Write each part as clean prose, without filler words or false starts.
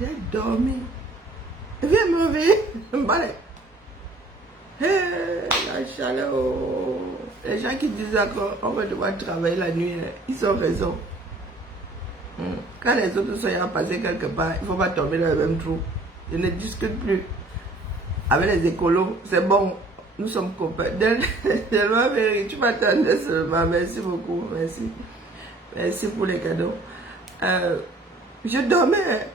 J'ai dormi. Viens me réveiller. Allez. La chaleur. Oh. Les gens qui disent qu'on va devoir travailler la nuit, ils ont raison. Quand les autres sont passés quelque part, il ne faut pas tomber dans le même trou. Je ne discute plus. Avec les écolos, c'est bon. Nous sommes copains. Tu m'attendais seulement. Merci beaucoup. Merci. Merci pour les cadeaux. Je dormais.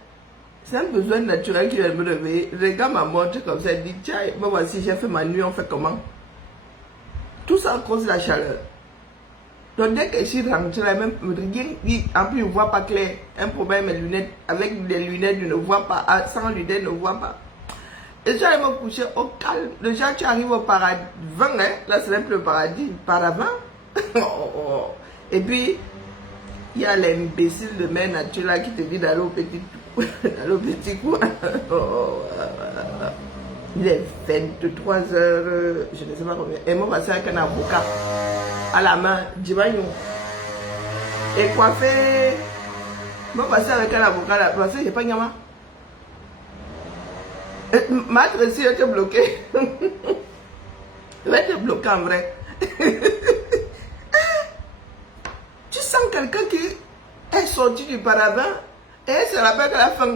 C'est un besoin naturel qui vient me réveiller. Regarde ma montre comme ça. Il dit, tiens, me voici, j'ai fait ma nuit, on fait comment? Tout ça à cause de la chaleur. Donc dès que je suis rentrée, même rien, en plus je ne vois pas clair. Un problème, mes lunettes. Avec des lunettes, je ne vois pas. Sans lunettes, je ne vois pas. Et j'allais me coucher au calme. Déjà, tu arrives au paradis. Hein? Là, c'est même plus le paradis. Paravent. Et puis, il y a l'imbécile de mère nature là qui te dit d'aller au petit coin. Il est 23 heures, je ne sais pas combien. Et moi, je suis avec un avocat à la main, Djibagnon. Et coiffé. Moi, je suis avec un avocat là, parce que je n'ai pas de gamin. Ma adresse était bloquée. Elle était bloquée en vrai. Tu sens quelqu'un qui est sorti du paravent et elle se rappelle qu'à la fin,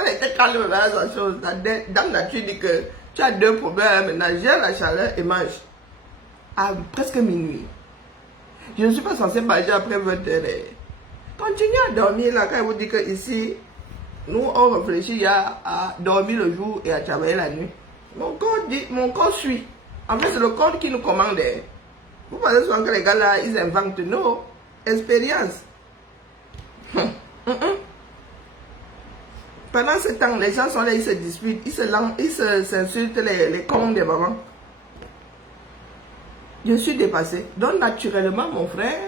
elle était calme dans la chose. Dans la tu dis que tu as deux problèmes maintenant, gère la chaleur et mange. À presque minuit. Je ne suis pas censée manger après 20 heures. Continuez à dormir là quand elle vous dit que ici, nous on réfléchit à dormir le jour et à travailler la nuit. Mon corps suit. En fait, c'est le corps qui nous commande. Vous pensez souvent que les gars là, ils inventent nos expériences. Pendant ce temps, les gens sont là, ils se disputent, ils s'insultent les cons des mamans. Je suis dépassée. Donc naturellement, mon frère,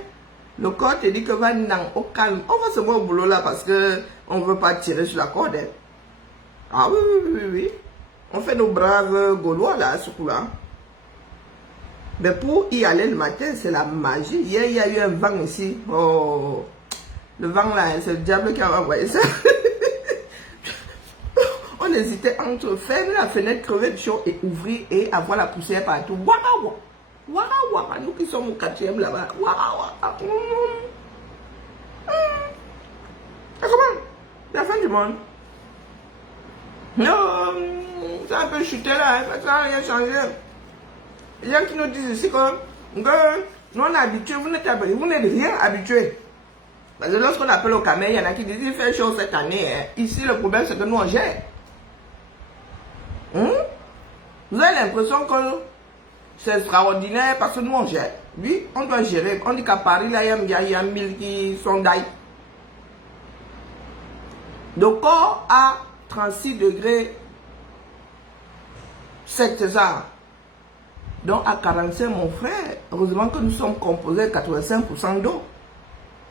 le corps te dit que va au calme. On va se mettre au boulot là parce qu'on ne veut pas tirer sur la corde. Hein. Ah oui. On fait nos braves Gaulois là, à ce coup-là. Mais pour y aller le matin, c'est la magie. Hier, il y a eu un vent ici. Oh, le vent là, c'est le diable qui a envoyé ça. On hésitait entre fermer la fenêtre, crever le chaud et ouvrir et avoir la poussière partout. Waouh! Waouh! Nous qui sommes au 4e là-bas. Waouh! Comment? La fin du monde. Non, ça a un peu chuté là. Ça n'a rien changé. Les gens qui nous disent ici que nous on est habitués, vous n'êtes rien habitués. Parce que lorsqu'on appelle au Cameroun, il y en a qui disent il fait chaud cette année. Hein. Ici, le problème, c'est que nous, on gère. Vous avez l'impression que c'est extraordinaire parce que nous, on gère. Oui, on doit gérer. On dit qu'à Paris, là, il y a 1000 qui sont d'ail. Le corps à 36 degrés, c'est ça. Donc à 45, mon frère, heureusement que nous sommes composés 85% d'eau.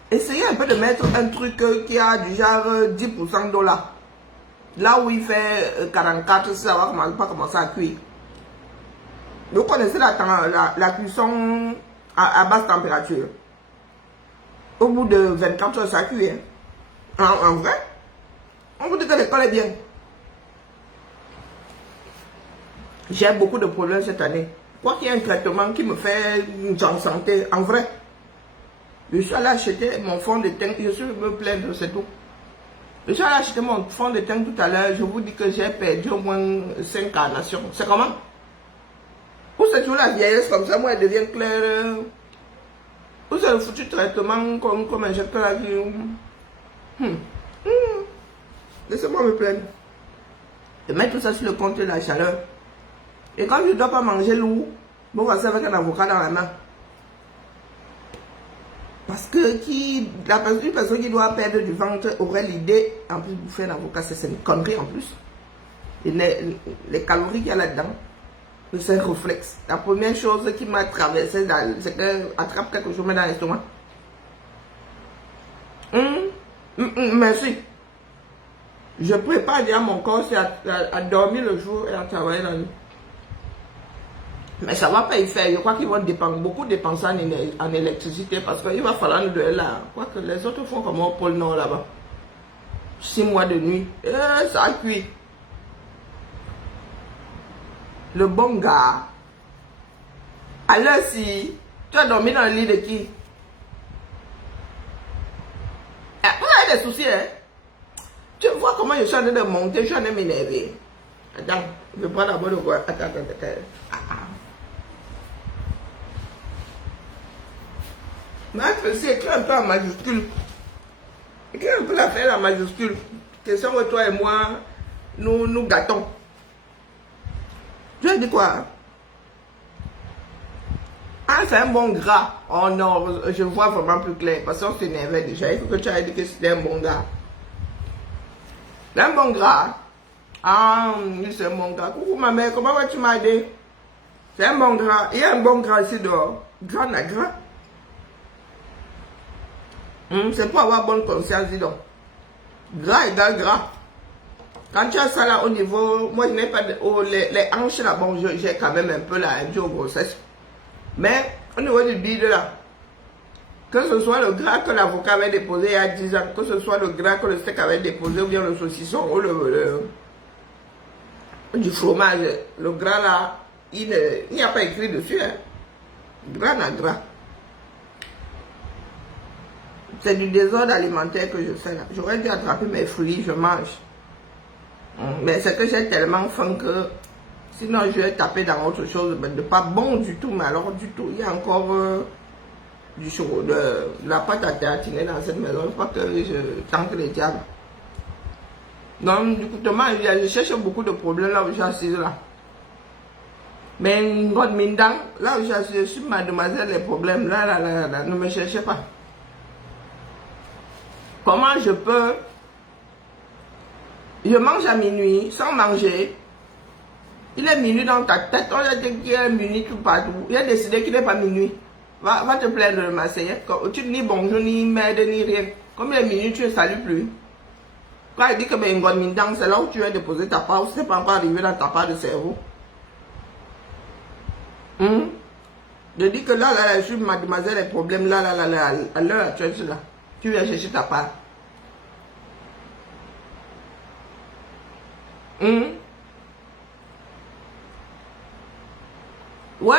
Essayez un peu de mettre un truc qui a du genre 10% d'eau là. Là où il fait 44, ça va pas commencer à cuire. Vous connaissez la cuisson à basse température. Au bout de 24 heures, ça cuit. Hein. En vrai, on vous dit que l'école est bien. J'ai beaucoup de problèmes cette année. Quoi qu'il y ait un traitement qui me fait une santé, en vrai. Je suis allé acheter mon fond de teint, je suis me plaindre, c'est tout. Je suis allé acheter mon fond de teint tout à l'heure, je vous dis que j'ai perdu au moins 5 carnations. C'est comment? Ou c'est toujours la vieillesse comme ça, moi elle devient claire. Ou c'est le foutu traitement comme injecteur la vie. Laissez-moi me plaindre. Et mettre tout ça sur le compte de la chaleur. Et quand je ne dois pas manger lourd, bon, on va ça avec un avocat dans la main. Parce que une personne qui doit perdre du ventre aurait l'idée, en plus, de bouffer un avocat, c'est une connerie en plus. Et les calories qu'il y a là-dedans, c'est un réflexe. La première chose qui m'a traversé, c'est qu'elle attrape quelque chose dans l'estomac. Merci. Je prépare déjà mon corps à dormir le jour et à travailler la nuit. Mais ça ne va pas y faire. Je crois qu'ils vont beaucoup dépenser en électricité parce qu'il va falloir nous donner là. Quoi que les autres font comme au pôle Nord là-bas. 6 mois de nuit. Ça a cuit. Le bon gars. Alors si tu as dormi dans le lit de qui? Vous avez des soucis, hein? Tu vois comment je suis en train de monter, je suis en train de m'énerver. Attends, je prends d'abord le quoi. Attends. Mais c'est écrit un peu en majuscule. Écris un peu l'affaire en majuscule. Question que toi et moi, nous gâtons. Tu as dit quoi? Ah, c'est un bon gras. Oh non, je vois vraiment plus clair. Parce qu'on s'énervait déjà. Il faut que tu aies dit que c'était un bon gars. C'est un bon gras. Ah, c'est un bon gars. Coucou ma mère, comment vas-tu m'aider? C'est un bon gras. Il y a un bon gras ici dehors. Gras na gras. C'est pour avoir bonne conscience, dis donc. Gras égale gras. Quand tu as ça là au niveau, moi je n'ai pas de. Oh, les hanches là, bon, j'ai quand même un peu là, dû aux grossesses. Mais au niveau du bide là, que ce soit le gras que l'avocat avait déposé il y a 10 ans, que ce soit le gras que le steak avait déposé, ou bien le saucisson, ou du fromage, le gras là, il n'y a pas écrit dessus. Hein. Gras na gras. C'est du désordre alimentaire que je fais là. J'aurais dû attraper mes fruits, je mange. Mais c'est que j'ai tellement faim que sinon je vais taper dans autre chose, mais de pas bon du tout, mais alors du tout. Il y a encore de la pâte à tartiner dans cette maison. Je crois que je tente les diables. Donc du coup, je cherche beaucoup de problèmes là où je suis assise là. Mais God Mindang, là où je suis mademoiselle, les problèmes là, ne me cherchez pas. Comment je peux? Je mange à minuit sans manger. Il est minuit dans ta tête. On a dit qu'il est minuit tout partout. Il a décidé qu'il n'est pas minuit. Va te plaindre de ma sœur. Tu ne dis bonjour, ni merde, ni rien. Comme il est minuit, tu ne salues plus. Quand il dit que c'est là où tu as déposé ta part, ce n'est pas encore arrivé dans ta part de cerveau. Je dis que là, je suis mademoiselle, les problèmes là, à l'heure actuelle, là. Tu viens chercher ta part. Ouais.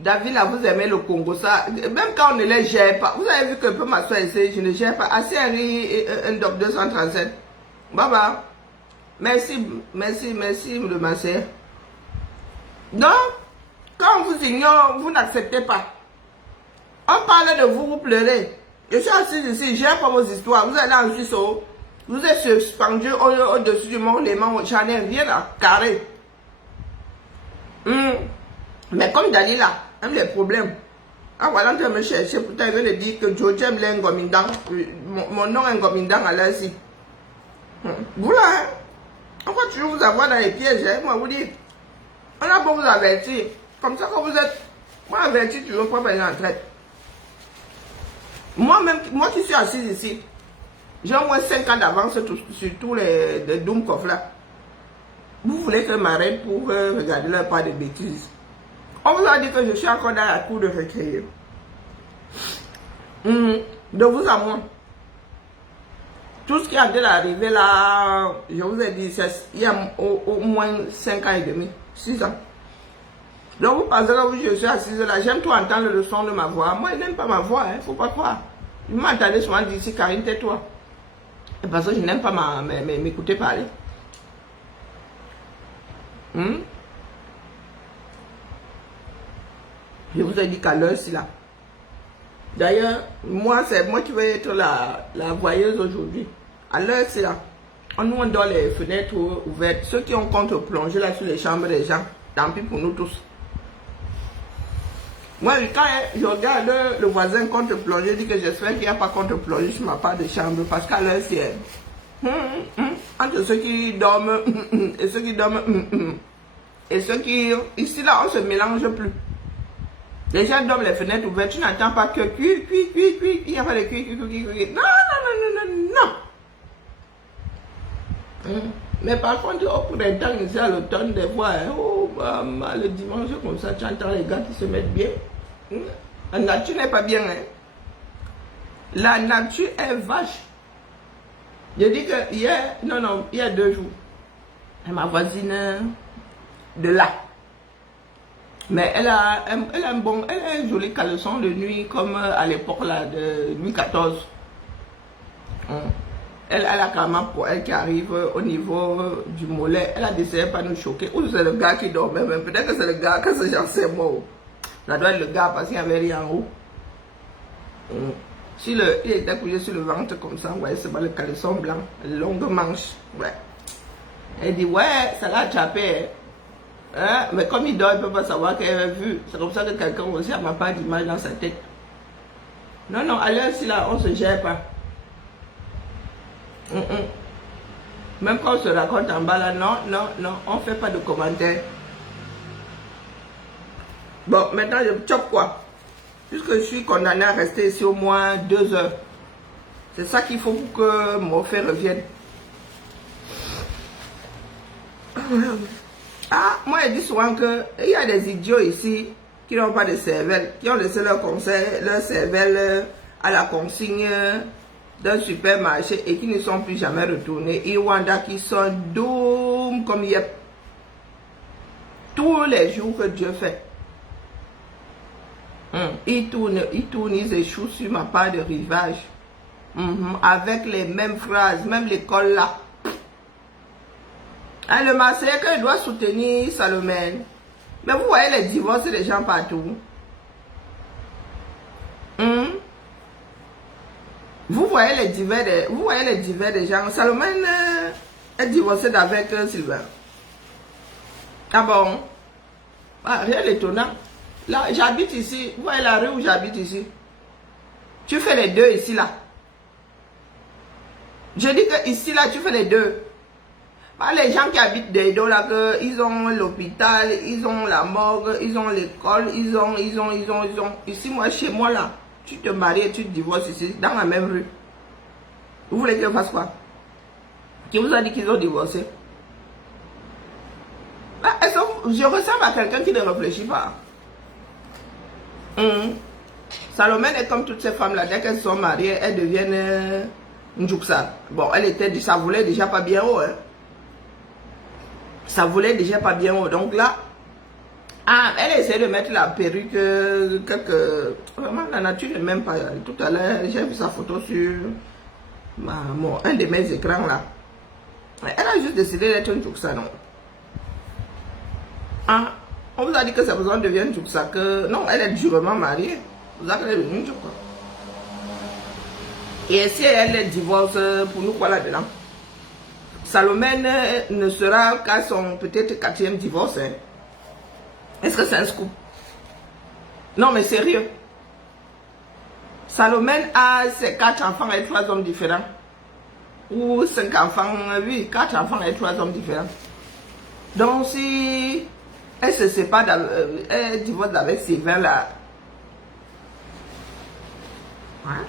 David, là, vous aimez le Congo, ça. Même quand on ne les gère pas. Vous avez vu que peu ma soeur ici, je ne gère pas. Assez un DOP 237. Baba. Merci de ma soeur. Donc, quand on vous ignore, vous n'acceptez pas. On parle de vous, vous pleurez. Je suis assise ici, je gère pas vos histoires. Vous allez en Suisse, vous êtes suspendu au-dessus du monde, les mains, j'en ai rien à carrer. Mais comme Dalila, même les problèmes. Ah voilà, on me chercher, pourtant il veut le dire que Joe j'aime l'Engomindang. Mon nom est Ngomindang à l'aise. Vous là, hein? On va toujours vous avoir dans les pièges, hein? Moi vous dire. On a beau vous avertir. Comme ça quand vous êtes. Moi averti, tu veux pas venir en traite. Moi qui suis assise ici, j'ai au moins 5 ans d'avance sur tous les Doomkoff là. Vous voulez que m'arrête pour regarder leur part de bêtises. On vous a dit que je suis encore dans la cour de récré. De vous à moi. Tout ce qui a d'arriver là, je vous ai dit, il y a au moins 5 ans et demi, 6 ans. Donc vous pensez là où je suis assise là, j'aime tout entendre le son de ma voix. Moi, je n'aime pas ma voix, hein, faut pas croire. Vous m'entendez souvent dire ici, Karine, tais-toi. Parce que je n'aime pas m'écouter parler. Je vous ai dit qu'à l'heure, c'est là. D'ailleurs, moi, c'est moi qui vais être la voyeuse aujourd'hui. À l'heure, c'est là. Nous, on doit les fenêtres ouvertes. Ceux qui ont contre-plongé là sur les chambres des gens, tant pis pour nous tous. Moi, quand je regarde le voisin contre-plongé, je dis que j'espère qu'il n'y a pas contre-plongé sur ma part de chambre. Parce qu'à l'heure, c'est... entre ceux qui dorment et ceux qui dorment et ceux qui... Ici, là, on ne se mélange plus. Les gens dorment les fenêtres ouvertes. Tu n'entends pas que cuit. Il n'y a pas de cuit. Non. Mais par contre, au printemps, ici à l'automne, des fois, le dimanche, comme ça, tu entends les gars qui se mettent bien. La nature n'est pas bien. Hein. La nature est vache. Je dis que hier, non, il y a 2 jours, ma voisine de là, mais elle a un joli caleçon de nuit comme à l'époque là de Louis XIV. Elle a carrément pour elle qui arrive au niveau du mollet. Elle a décidé de pas nous choquer. Ou c'est le gars qui dormait même. Peut-être que c'est le gars, que c'est genre c'est moi. Ça doit être le gars parce qu'il n'y avait rien en haut. Si il était couché sur le ventre comme ça, ouais, c'est pas le caleçon blanc, longue manche. Ouais. Elle dit, ouais, ça l'a attrapé. Hein? Mais comme il dort, il ne peut pas savoir qu'elle avait vu. C'est comme ça que quelqu'un aussi n'a pas d'image dans sa tête. Non, à l'heure, si là, on ne se gère pas. Même quand on se raconte en bas là, non, on ne fait pas de commentaires. Bon, maintenant je chope quoi? Puisque je suis condamné à rester ici au moins 2 heures. C'est ça qu'il faut pour que mon fait revienne. Ah, moi je dis souvent qu'il y a des idiots ici qui n'ont pas de cervelle, qui ont laissé leur cervelle à la consigne d'un supermarché et qui ne sont plus jamais retournés. Et Wanda qui sont doux comme yep. Tous les jours que Dieu fait. Ils tournent, ils échouent sur ma part de rivage. Avec les mêmes phrases, même l'école là. Hein, le Marseillais qu'il doit soutenir Salomé. Mais vous voyez les divorces des gens partout. Vous voyez les divers des gens. Salomé est divorcé avec Sylvain. Ah bon? Ah, rien d'étonnant. Là, j'habite ici. Vous voyez la rue où j'habite ici? Tu fais les deux ici, là. Je dis que ici, là, tu fais les deux. Pas les gens qui habitent des dos, là, ils ont l'hôpital, ils ont la morgue, ils ont l'école, ils ont. Ici, moi, chez moi, là, tu te maries et tu te divorces ici, dans la même rue. Vous voulez que je fasse quoi? Qui vous a dit qu'ils ont divorcé? Ah, je ressemble à quelqu'un qui ne réfléchit pas. Salomé est comme toutes ces femmes-là, dès qu'elles sont mariées, elles deviennent Ndjouksa. Bon, ça voulait déjà pas bien haut. Hein. Ça voulait déjà pas bien haut. Donc là, elle essaie de mettre la perruque, vraiment, la nature n'est même pas. Tout à l'heure, j'ai vu sa photo sur un de mes écrans là. Elle a juste décidé d'être Ndjouksa, non? On vous a dit que c'est besoin de devenir Ndjouksa, que non, elle est durement mariée. Vous avez devenue Ndjouksa. Et si elle divorce, pour nous quoi là-dedans? Salomé ne sera qu'à son peut-être 4e divorce. Hein. Est-ce que c'est un scoop? Non, mais sérieux. Salomé a ses 4 enfants et 3 hommes différents. Ou 5 enfants, oui, 4 enfants et 3 hommes différents. Donc si elle se sépare, elle divorce avec Sylvain là. Hein?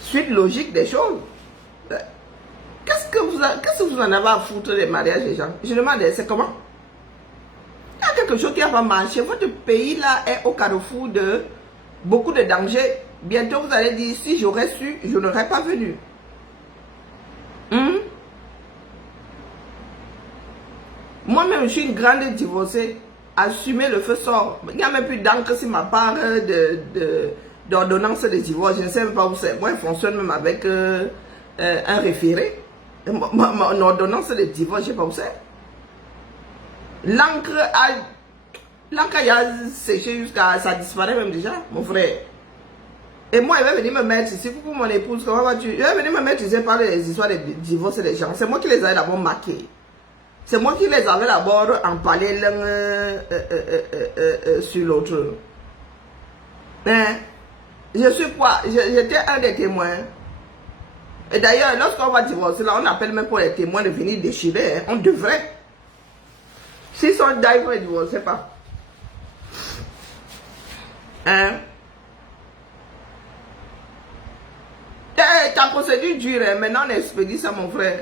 Suite logique des choses. Qu'est-ce que vous en avez à foutre des mariages des gens? Je demande, c'est comment? Il y a quelque chose qui n'a pas marché. Votre pays là est au carrefour de beaucoup de dangers. Bientôt vous allez dire, si j'aurais su, je n'aurais pas venu. Moi-même, je suis une grande divorcée. Assumer le feu sort. Il n'y a même plus d'encre sur ma part d'ordonnance de divorce. Je ne sais même pas où c'est. Moi, je fonctionne même avec un référé. Mon ordonnance de divorce, je ne sais pas où c'est. L'encre a séché jusqu'à ça disparaît même déjà, mon frère. Et moi, il va venir me mettre ici pour mon épouse. Comment vas-tu? Il va venir me mettre ici par les histoires de divorce des gens. C'est moi qui les avais d'abord marqués. C'est moi qui les avais d'abord empalés l'un sur l'autre. Hein? Je suis quoi? J'étais un des témoins. Et d'ailleurs, lorsqu'on va divorcer, là, on appelle même pour les témoins de venir déchirer. Hein. On devrait. S'ils sont là, ils vont divorcer pas. Hein? Ta procédure dure. Hein? Maintenant, on expédie ça, mon frère.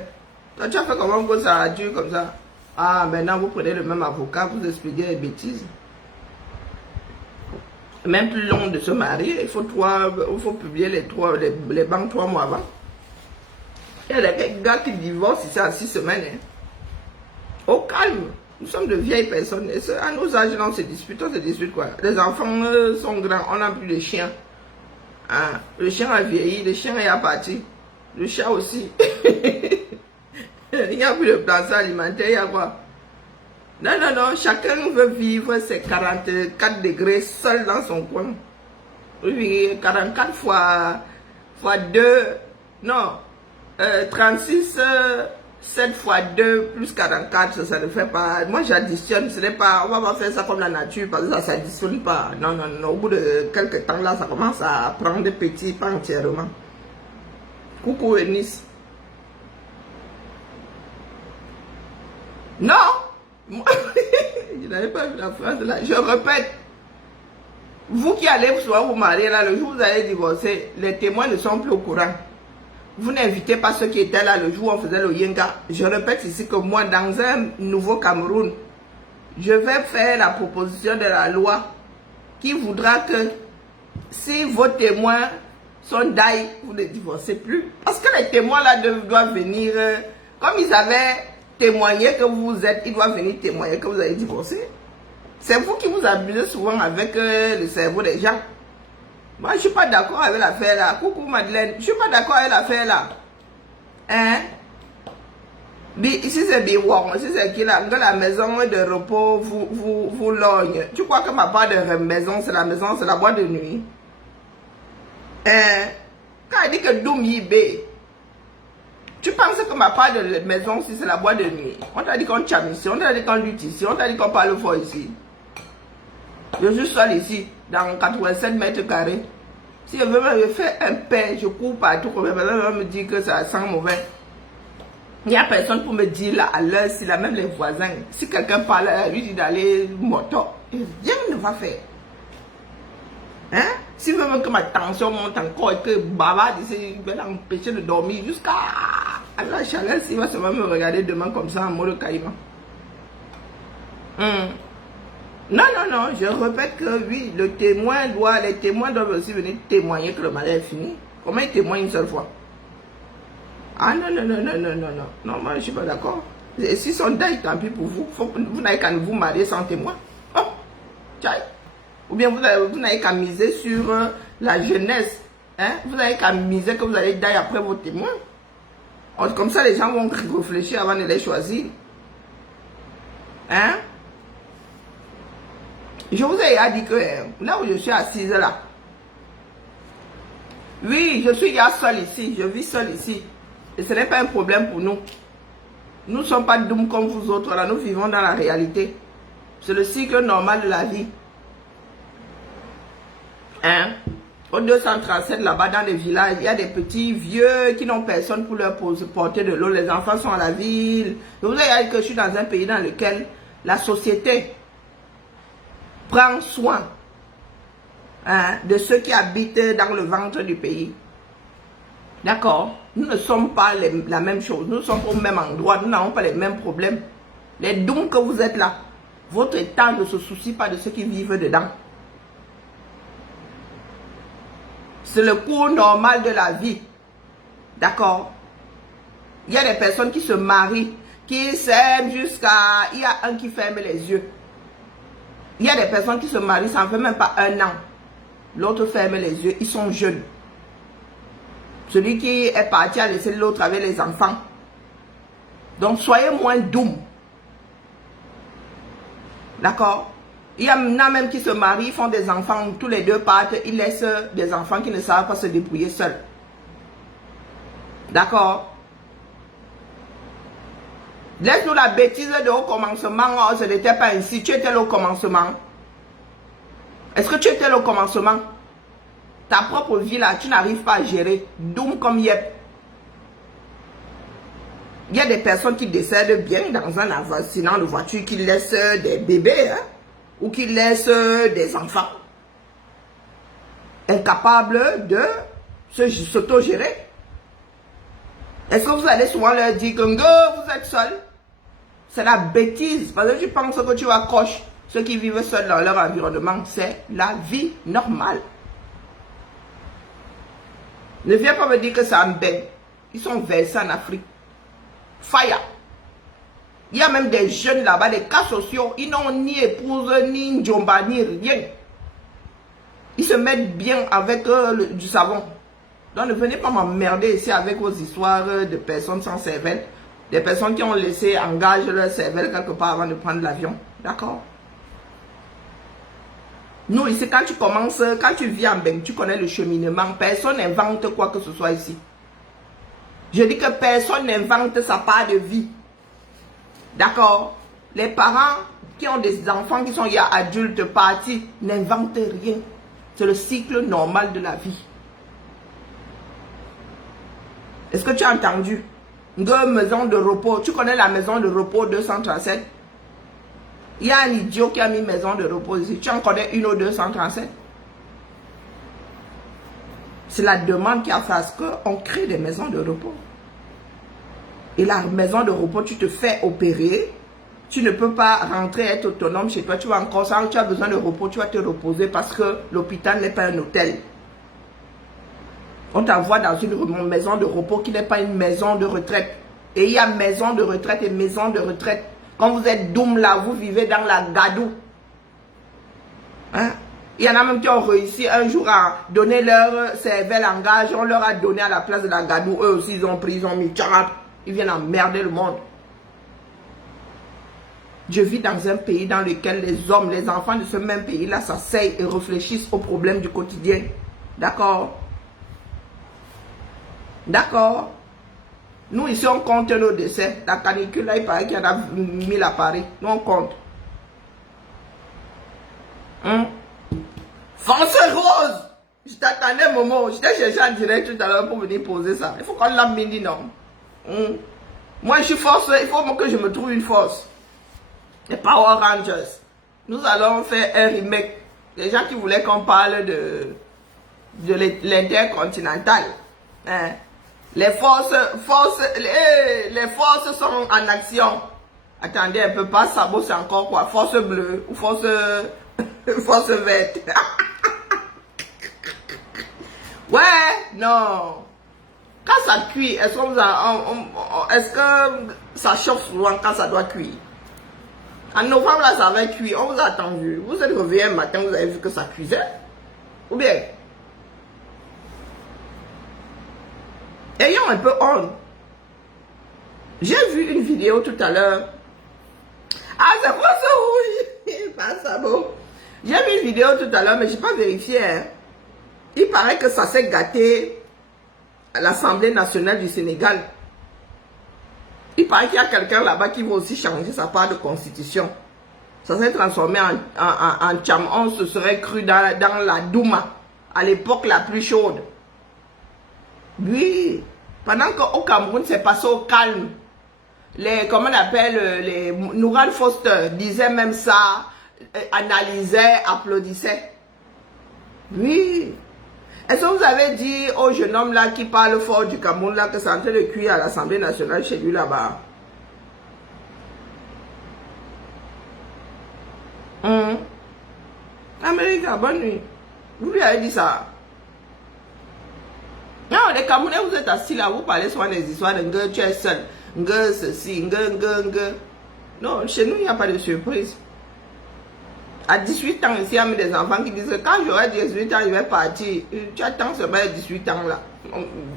Toi, tu as fait comment que ça dure comme ça? Ah, maintenant, vous prenez le même avocat, vous expédiez les bêtises. Même plus long de se marier, il faut publier les banques 3 mois avant. Il y a des gars qui divorcent ici en 6 semaines. Hein. Au calme. Nous sommes de vieilles personnes. Et à nos âges, on se dispute quoi. Les enfants sont grands, on n'a plus de chiens. Hein? Le chien a vieilli, le chien est parti. Le chat aussi. Il n'y a plus de place alimentaire, il y a quoi? Non, non, non, chacun veut vivre ses 44 degrés seul dans son coin. Oui, 44 fois 2, non, 36, 7 fois 2 plus 44, ça ne fait pas. Moi j'additionne, ce n'est pas, on va pas faire ça comme la nature parce que ça ne s'additionne pas. Non, non, non, au bout de quelques temps là, ça commence à prendre des petits, pas entièrement. Coucou Eunice. Non, moi, je n'avais pas vu la phrase là, je répète. Vous qui allez souvent vous marier là, le jour où vous allez divorcer, les témoins ne sont plus au courant. Vous n'invitez pas ceux qui étaient là le jour où on faisait le yenga. Je répète ici que moi, dans un nouveau Cameroun, je vais faire la proposition de la loi qui voudra que si vos témoins sont d'ail, vous ne divorcez plus. Parce que les témoins là doivent venir, comme ils avaient témoigné que vous êtes, ils doivent venir témoigner que vous avez divorcé. C'est vous qui vous abusez souvent avec le cerveau des gens. Moi, je ne suis pas d'accord avec l'affaire là. Coucou Madeleine, je ne suis pas d'accord avec l'affaire là. Hein? Ici c'est Biwong, ici c'est qui là? La maison de repos vous logne. Tu crois que ma part de maison, c'est la maison, c'est la boîte de nuit? Hein? Quand elle dit que Doum Yibé, tu penses que ma part de maison, si c'est la boîte de nuit? On t'a dit qu'on chame ici, on t'a dit qu'on lutte ici, on t'a dit qu'on parle fort ici. Je suis seul ici, dans 87 mètres carrés. Si je veux me faire un pain, je cours partout, comme personne va me dire que ça sent mauvais. Il n'y a personne pour me dire là à l'heure, si là, même les voisins. Si quelqu'un parle, lui dit d'aller moto, rien ne va faire. Hein? Si je veux que ma tension monte encore et que Baba va l'empêcher de dormir jusqu'à la chaleur, il va seulement me regarder demain comme ça en mode caïman. Non, non, non, je répète que oui, les témoins doivent aussi venir témoigner que le mariage est fini. Comment ils témoignent une seule fois? Ah non, non, non, non, non, non, non, non, moi je ne suis pas d'accord. Et s'ils sont d'ailleurs, tant pis pour vous, vous n'avez qu'à vous marier sans témoin. Oh, tchaï. Ou bien vous n'avez qu'à miser sur la jeunesse. Hein? Vous n'avez qu'à miser que vous allez d'ailleurs après vos témoins. Comme ça, les gens vont réfléchir avant de les choisir. Hein? Je vous ai dit que là où je suis assise là, oui, je suis seule ici, je vis seule ici. Et ce n'est pas un problème pour nous. Nous ne sommes pas doux comme vous autres là, nous vivons dans la réalité. C'est le cycle normal de la vie. Hein? Au 237 là-bas dans les villages, il y a des petits vieux qui n'ont personne pour leur porter de l'eau. Les enfants sont à la ville. Je vous ai dit que je suis dans un pays dans lequel la société prend soin de ceux qui habitent dans le ventre du pays. D'accord? Nous ne sommes pas la même chose. Nous sommes au même endroit. Nous n'avons pas les mêmes problèmes. Les dons que vous êtes là, votre état ne se soucie pas de ceux qui vivent dedans. C'est le cours normal de la vie. D'accord? Il y a des personnes qui se marient, qui s'aiment jusqu'à... Il y a un qui ferme les yeux. Il y a des personnes qui se marient, ça ne fait même pas 1 an. L'autre ferme les yeux, ils sont jeunes. Celui qui est parti a laissé l'autre avec les enfants. Donc soyez moins doux. D'accord? Il y en a même qui se marient, ils font des enfants, tous les deux partent, ils laissent des enfants qui ne savent pas se débrouiller seuls. D'accord? Laisse-nous la bêtise de au commencement, oh, ce n'était pas ainsi, tu étais là au commencement. Est-ce que tu étais là au commencement? Ta propre vie là, tu n'arrives pas à gérer, doum comme yep. Il y a des personnes qui décèdent bien dans un accident de voiture, qui laissent des bébés, hein, ou qui laissent des enfants. Incapables de s'autogérer. Est-ce que vous allez souvent leur dire que vous êtes seul? C'est la bêtise. Parce que tu penses que tu accroches ceux qui vivent seuls dans leur environnement. C'est la vie normale. Ne viens pas me dire que ça embête. Ils sont versés en Afrique. Fire. Il y a même des jeunes là-bas, des cas sociaux. Ils n'ont ni épouse, ni njomba, ni rien. Ils se mettent bien avec du savon. Donc ne venez pas m'emmerder ici avec vos histoires de personnes sans cervelle. Des personnes qui ont laissé engager leur cervelle quelque part avant de prendre l'avion. D'accord? Nous ici, quand tu commences, quand tu vis en Beng, tu connais le cheminement. Personne n'invente quoi que ce soit ici. Je dis que personne n'invente sa part de vie. D'accord? Les parents qui ont des enfants qui sont adultes partis n'inventent rien. C'est le cycle normal de la vie. Est-ce que tu as entendu? Une maison de repos. Tu connais la maison de repos 237? Il y a un idiot qui a mis maison de repos ici. Tu en connais une ou 237? C'est la demande qui a fait à ce qu'on crée des maisons de repos. Et la maison de repos, tu te fais opérer. Tu ne peux pas rentrer, être autonome chez toi. Tu vas encore ça, tu as besoin de repos, tu vas te reposer parce que l'hôpital n'est pas un hôtel. On t'envoie dans une maison de repos qui n'est pas une maison de retraite. Et il y a maison de retraite et maison de retraite. Quand vous êtes doum là, vous vivez dans la gadou. Hein? Il y en a même qui ont réussi un jour à donner leur cervelle en gage. On leur a donné à la place de la gadou. Eux aussi, ils ont pris, ils ont mis tcharap. Ils viennent emmerder le monde. Je vis dans un pays dans lequel les hommes, les enfants de ce même pays-là s'asseyent et réfléchissent aux problèmes du quotidien. D'accord? D'accord? Nous, ici, on compte nos décès. La canicule, là, il paraît qu'il y en a 1000 à Paris. Nous, on compte. Force Rose! Je t'attendais un moment. Je t'ai cherché en direct tout à l'heure pour venir poser ça. Il faut qu'on l'a mis, non? Moi, je suis force. Il faut que je me trouve une force. Les Power Rangers. Nous allons faire un remake. Les gens qui voulaient qu'on parle de l'intercontinental. Hein? Les forces sont en action. Attendez un peu, pas sabot, c'est encore quoi? Force bleue ou force verte. Ouais, non. Quand ça cuit, est-ce que ça chauffe souvent quand ça doit cuire? En novembre, là, ça va cuire. On vous a attendu. Vous êtes réveillé un matin, vous avez vu que ça cuisait? Ou bien? Ayons un peu honte. J'ai vu une vidéo tout à l'heure. Ah, c'est quoi ça? Oui, pas ça bon. J'ai vu une vidéo tout à l'heure, mais je n'ai pas vérifié. Hein. Il paraît que ça s'est gâté à l'Assemblée nationale du Sénégal. Il paraît qu'il y a quelqu'un là-bas qui va aussi changer sa part de constitution. Ça s'est transformé en tcham. On se serait cru dans la Douma, à l'époque la plus chaude. Oui, pendant qu'au Cameroun, c'est passé au calme. Comment on appelle, les Noural Foster disaient même ça, analysaient, applaudissaient. Oui. Est-ce que vous avez dit au jeune homme là qui parle fort du Cameroun là que c'est en train de cuire à l'Assemblée nationale chez lui là-bas? Amérique, bonne nuit. Vous lui avez dit ça? Non, les Camerounais, vous êtes assis là, vous parlez souvent des histoires de tu es seul, ceci, Non, chez nous, il n'y a pas de surprise. À 18 ans, ici, il y a des enfants qui disent que quand j'aurai 18 ans, je vais partir. Tu attends seulement 18 ans là.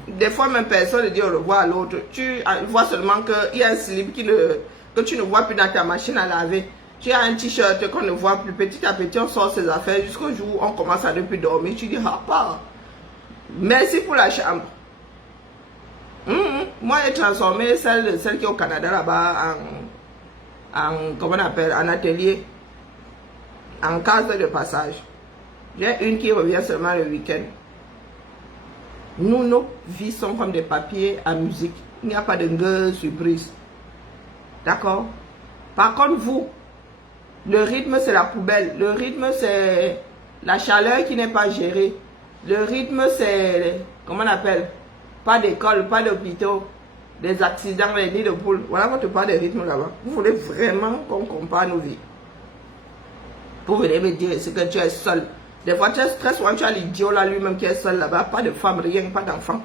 Des fois, même personne ne dit au revoir à l'autre. Tu vois seulement qu'il y a un slip que tu ne vois plus dans ta machine à laver. Tu as un t-shirt qu'on ne voit plus. Petit à petit, on sort ses affaires jusqu'au jour où on commence à ne plus dormir. Tu dis, ah, pas. Merci pour la chambre. Moi, j'ai transformé celle qui est au Canada là-bas comment on appelle, en atelier. En case de passage. J'ai une qui revient seulement le week-end. Nous, nos vies sont comme des papiers à musique. Il n'y a pas de surprise. D'accord? Par contre, vous, le rythme, c'est la poubelle. Le rythme, c'est la chaleur qui n'est pas gérée. Le rythme, c'est, comment on appelle? Pas d'école, pas d'hôpitaux, des accidents, les nids de poules. Voilà votre part de rythme là-bas. Vous voulez vraiment qu'on compare nos vies? Vous venez me dire, c'est que tu es seul. Des fois, très souvent, tu as l'idiot là lui-même qui est seul là-bas. Pas de femme, rien, pas d'enfant.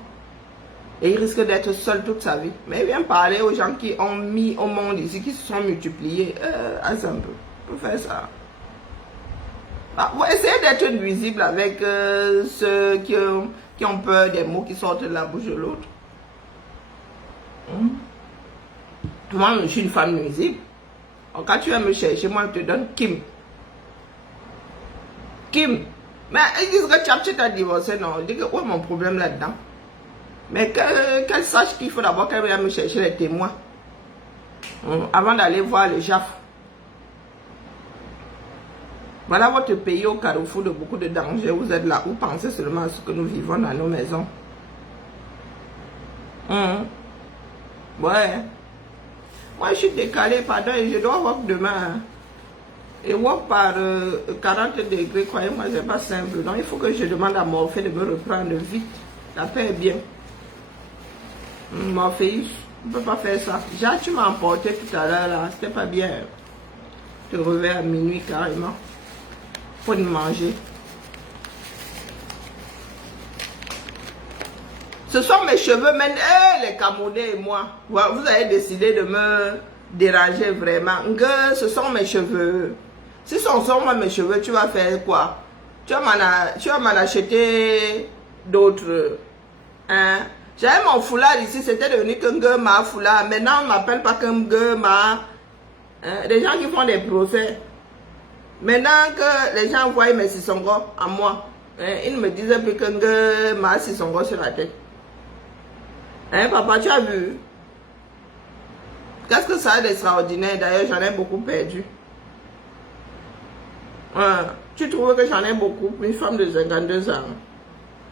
Et il risque d'être seul toute sa vie. Mais il vient parler aux gens qui ont mis au monde ici, qui se sont multipliés. Assez un peu. Pour faire ça. Ah, essayez d'être nuisible avec ceux qui ont peur des mots qui sortent de la bouche de l'autre. Moi, je suis une femme nuisible. Alors, quand tu vas me chercher, moi, je te donne Kim. Kim. Mais ils disent que Tchapchi t'a divorcé, non. Je dis que où est mon problème là-dedans? Mais qu'elle sache qu'il faut d'abord qu'elle vienne me chercher les témoins. Avant d'aller voir le JAF. Voilà votre pays au carrefour de beaucoup de dangers. Vous êtes là. Vous pensez seulement à ce que nous vivons dans nos maisons. Ouais. Moi, je suis décalé, pardon, et je dois walk demain. Et walk par 40 degrés, croyez-moi, c'est pas simple. Donc, il faut que je demande à Morphée de me reprendre vite. La paix est bien. Morphée, on ne peut pas faire ça. Jacques, tu m'as emporté tout à l'heure, là. C'était pas bien. Je te reviens à minuit, carrément. Pour nous manger. Ce sont mes cheveux, mais les Camerounais et moi. Vous avez décidé de me déranger vraiment. Ce sont mes cheveux. Si ce sont moi mes cheveux, tu vas faire quoi? Tu vas m'en acheter d'autres. Hein? J'avais mon foulard ici, c'était devenu que ma foulard. Maintenant, on ne m'appelle pas que ma. Les gens qui font des procès. Maintenant que les gens voient mes sissongos à moi, ils ne me disaient plus que ma sissongo sur la tête. Hein, papa, tu as vu? Qu'est-ce que ça a d'extraordinaire? D'ailleurs, j'en ai beaucoup perdu. Tu trouves que j'en ai beaucoup? Une femme de 52 ans.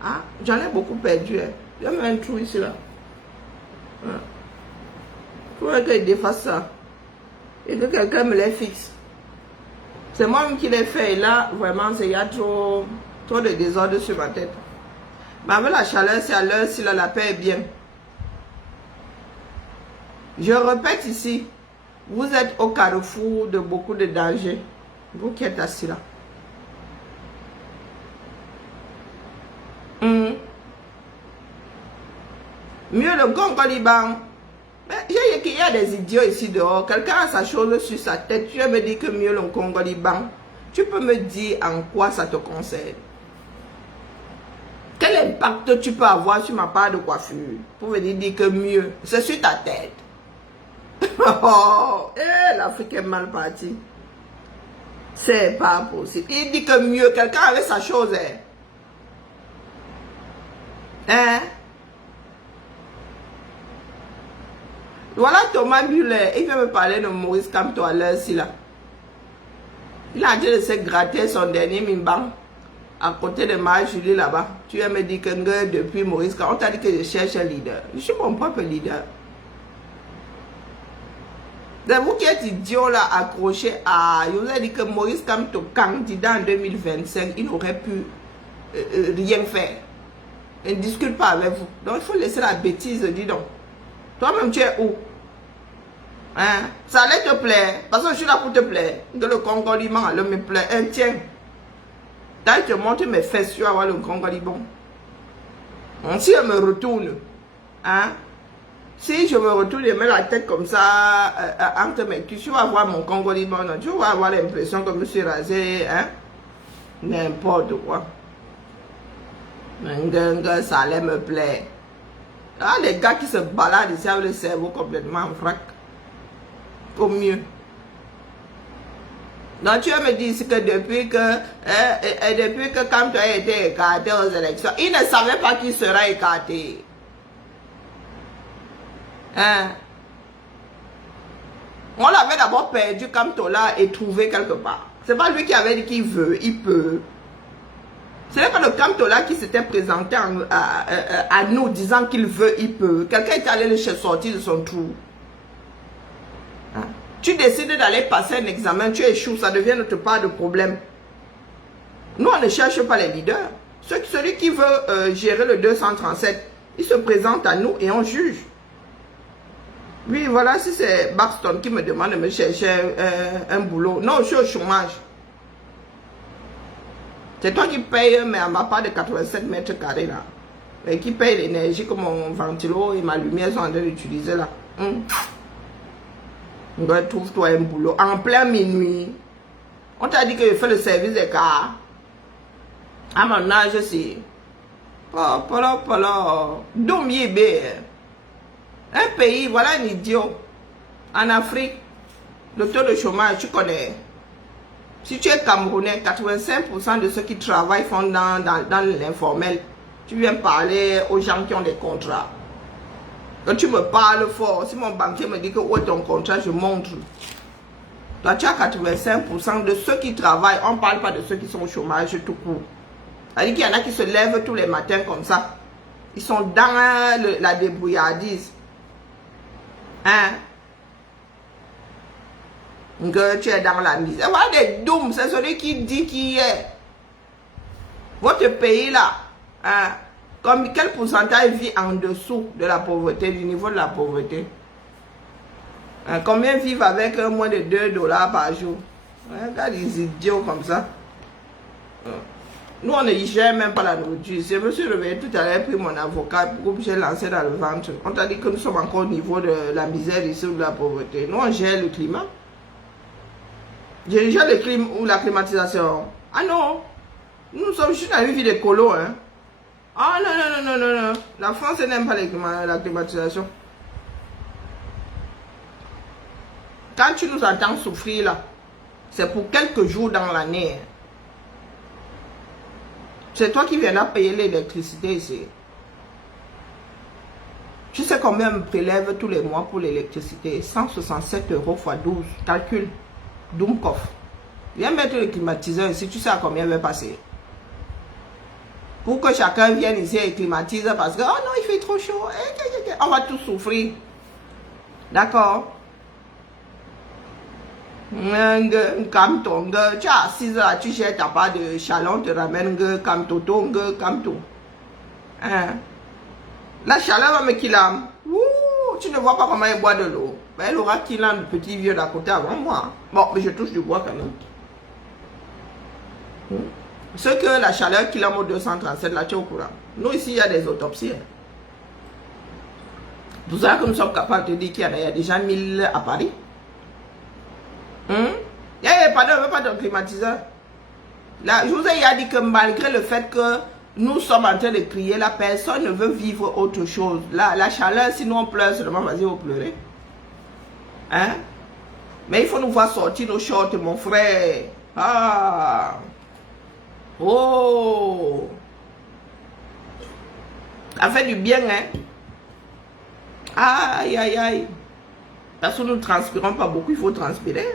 Ah, j'en ai beaucoup perdu. Hein. Il y a même un trou ici, là. Il faudrait qu'il défasse ça. Et que quelqu'un me les fixe. C'est moi-même qui l'ai fait. Et là, vraiment, il y a trop de désordre sur ma tête. Mais avec la chaleur, c'est à l'heure, si la paix est bien. Je répète ici, vous êtes au carrefour de beaucoup de dangers. Vous qui êtes assis là. Mieux le Congo-Liban. Il y a des idiots ici dehors. Quelqu'un a sa chose sur sa tête. Tu me dis que mieux le Congo-Liban. Tu peux me dire en quoi ça te concerne? Quel impact tu peux avoir sur ma part de coiffure? Pour me dire que mieux. C'est sur ta tête. Oh, l'Afrique est mal partie. C'est pas possible. Il dit que mieux, quelqu'un avait sa chose. Hein? Voilà Thomas Muller. Il vient me parler de Maurice Kamto à l'heure ci là. Il a dit de se gratter son dernier mimban à côté de Marie-Julie là-bas. Tu viens me dire que depuis Maurice Kamto, on t'a dit que je cherche un leader. Je suis mon propre leader. C'est vous qui êtes idiot là, accroché à... Je vous ai dit que Maurice Kamto, candidat en 2025, il n'aurait pu rien faire. Il ne discute pas avec vous. Donc il faut laisser la bêtise, dis donc. Toi-même, tu es où? Hein? Ça allait te plaire. Parce que je suis là pour te plaire. Que le Congo-Liban, me plaît. Tiens. Là, je te montre mes fesses, tu vas voir le Congo-Liban. Si je me retourne, hein? Si je me retourne et mets la tête comme ça, entre mes cuisses, tu vas voir mon Congo-Liban, tu vas avoir l'impression que je me suis rasé, hein? N'importe quoi. Ça allait me plaire. Ah, les gars qui se baladent ici avec le cerveau complètement en vrac. Au mieux. Donc tu me dis que depuis que quand tu as été écarté aux élections, il ne savait pas qu'il sera écarté. Hein? On l'avait d'abord perdu comme Tola et trouvé quelque part. C'est pas lui qui avait dit qu'il veut, il peut. Ce n'est pas le Kamtola qui s'était présenté à nous disant qu'il veut, il peut. Quelqu'un est allé le sortir de son trou. Hein? Tu décides d'aller passer un examen, tu échoues, ça devient notre part de problème. Nous, on ne cherche pas les leaders. Celui qui veut gérer le 237, il se présente à nous et on juge. Oui, voilà, si c'est Baxton qui me demande de me chercher un boulot. Non, je suis au chômage. C'est toi qui payes, mais à ma part de 87 mètres carrés là. et qui paye l'énergie que mon ventilo et ma lumière sont en train d'utiliser là. Trouve-toi un boulot. En plein minuit, on t'a dit que je fais le service des cars. À mon âge, c'est... Un pays, voilà un idiot. En Afrique, le taux de chômage, tu connais. Si tu es Camerounais, 85% de ceux qui travaillent font dans l'informel. Tu viens parler aux gens qui ont des contrats. Quand tu me parles fort, si mon banquier me dit que où est ton contrat, je montre. Toi, tu as 85% de ceux qui travaillent. On ne parle pas de ceux qui sont au chômage tout court. C'est-à-dire qu'il y en a qui se lèvent tous les matins comme ça. Ils sont dans la débrouillardise. Hein? Que tu es dans la misère. Voilà des dooms, c'est celui qui dit qui est. Votre pays là, hein? Comme quel pourcentage vit en dessous de la pauvreté, du niveau de la pauvreté? Hein? Combien vivent avec moins de $2 par jour? Hein? Regarde les idiots comme ça. Nous, on ne gère même pas la nourriture. Je me suis réveillé tout à l'heure, pris mon avocat pour que j'ai lancé dans le ventre. On t'a dit que nous sommes encore au niveau de la misère ici ou de la pauvreté. Nous, on gère le climat. Je gère le climat ou la climatisation. Ah non, nous sommes juste dans une vie de colo. Hein. Ah non. La France n'aime pas la climatisation. Quand tu nous entends souffrir là, c'est pour quelques jours dans l'année. C'est toi qui viendras payer l'électricité ici. Tu sais combien on me prélève tous les mois pour l'électricité? 167 € x 12. Calcul. Doumkov. Viens mettre le climatiseur ici. Tu sais à combien il va passer. Pour que chacun vienne ici et climatise parce que, oh non, il fait trop chaud. On va tous souffrir. D'accord? Tu as 6 là, tu gères ta part de chaleur, te ramène comme toto, comme tout. Hein? La chaleur va me killer. Tu ne vois pas comment il boit de l'eau. Ben, elle aura killer le petit vieux d'à côté avant moi. Bon, mais je touche du bois quand même. Ce que la chaleur qu'il a au 237, là, tu es au courant. Nous, ici, il y a des autopsies. Pour ça que nous sommes capables de dire qu'il y a déjà 1000 à Paris. Pardon, pas de climatiseur. Là, je vous ai dit que malgré le fait que nous sommes en train de crier, la personne ne veut vivre autre chose. La chaleur, sinon on pleure seulement, vas-y, vous pleurez. Hein? Mais il faut nous voir sortir nos shorts, mon frère. Ah! Oh! Ça fait du bien, hein? Aïe. Parce que nous ne transpirons pas beaucoup, il faut transpirer.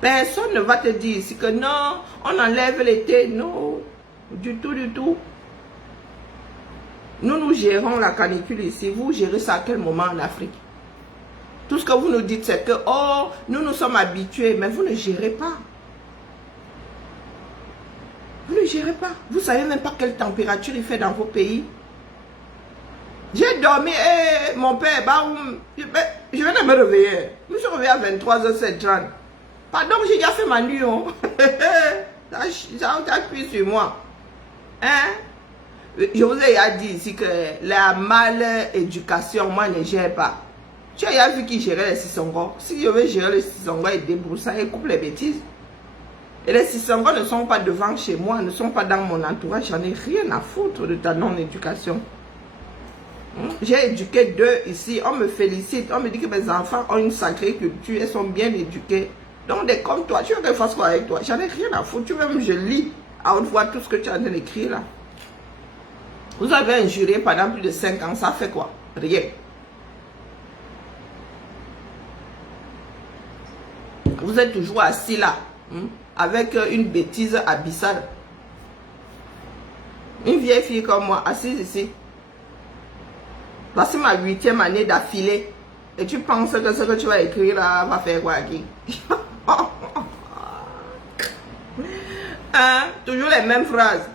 Personne ne va te dire ici que non, on enlève l'été. Non, du tout. Nous gérons la canicule ici. Vous gérez ça à quel moment en Afrique? Tout ce que vous nous dites, c'est que, oh, nous sommes habitués, mais vous ne gérez pas. Vous ne gérez pas. Vous ne savez même pas quelle température il fait dans vos pays. J'ai dormi et mon père, je viens de me réveiller. Je me suis réveillé à 23h30. Pardon, j'ai déjà fait ma nuit. Ça appuie sur moi. Hein? Je vous ai dit ici que la mal éducation, moi, ne gère pas. Tu as vu qui gérait les Sissongo. Si je veux gérer les Sissongo et débroussailler et coupe les bêtises. Et les Sissongo ne sont pas devant chez moi, ne sont pas dans mon entourage. J'en ai rien à foutre de ta non-éducation. J'ai éduqué 2 ici. On me félicite. On me dit que mes enfants ont une sacrée culture. Elles sont bien éduquées. Donc, des comme toi, tu veux que je fasse quoi avec toi? J'en ai rien à foutre. Tu veux même, je lis à haute voix tout ce que tu es en train d'écrire là. Vous avez injurié pendant plus de 5 ans. Ça fait quoi? Rien. Vous êtes toujours assis là. Avec une bêtise abyssale. Une vieille fille comme moi, assise ici. Voici ma 8e année d'affilée. Et tu penses que ce que tu vas écrire là va faire quoi aquí? Hein? Toujours les mêmes phrases.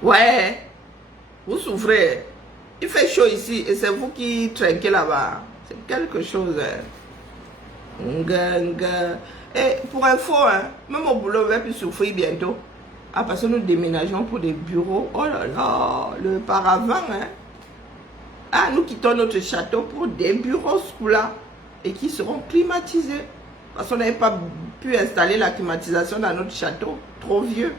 Ouais. Vous souffrez. Il fait chaud ici et c'est vous qui trinquez là-bas. C'est quelque chose. Et pour info, hein, même au boulot, on va plus souffrir bientôt. Ah, parce que nous déménageons pour des bureaux. Oh là là, le paravent, hein. Ah, nous quittons notre château pour des bureaux là et qui seront climatisés. Parce qu'on n'avait pas pu installer la climatisation dans notre château. Trop vieux.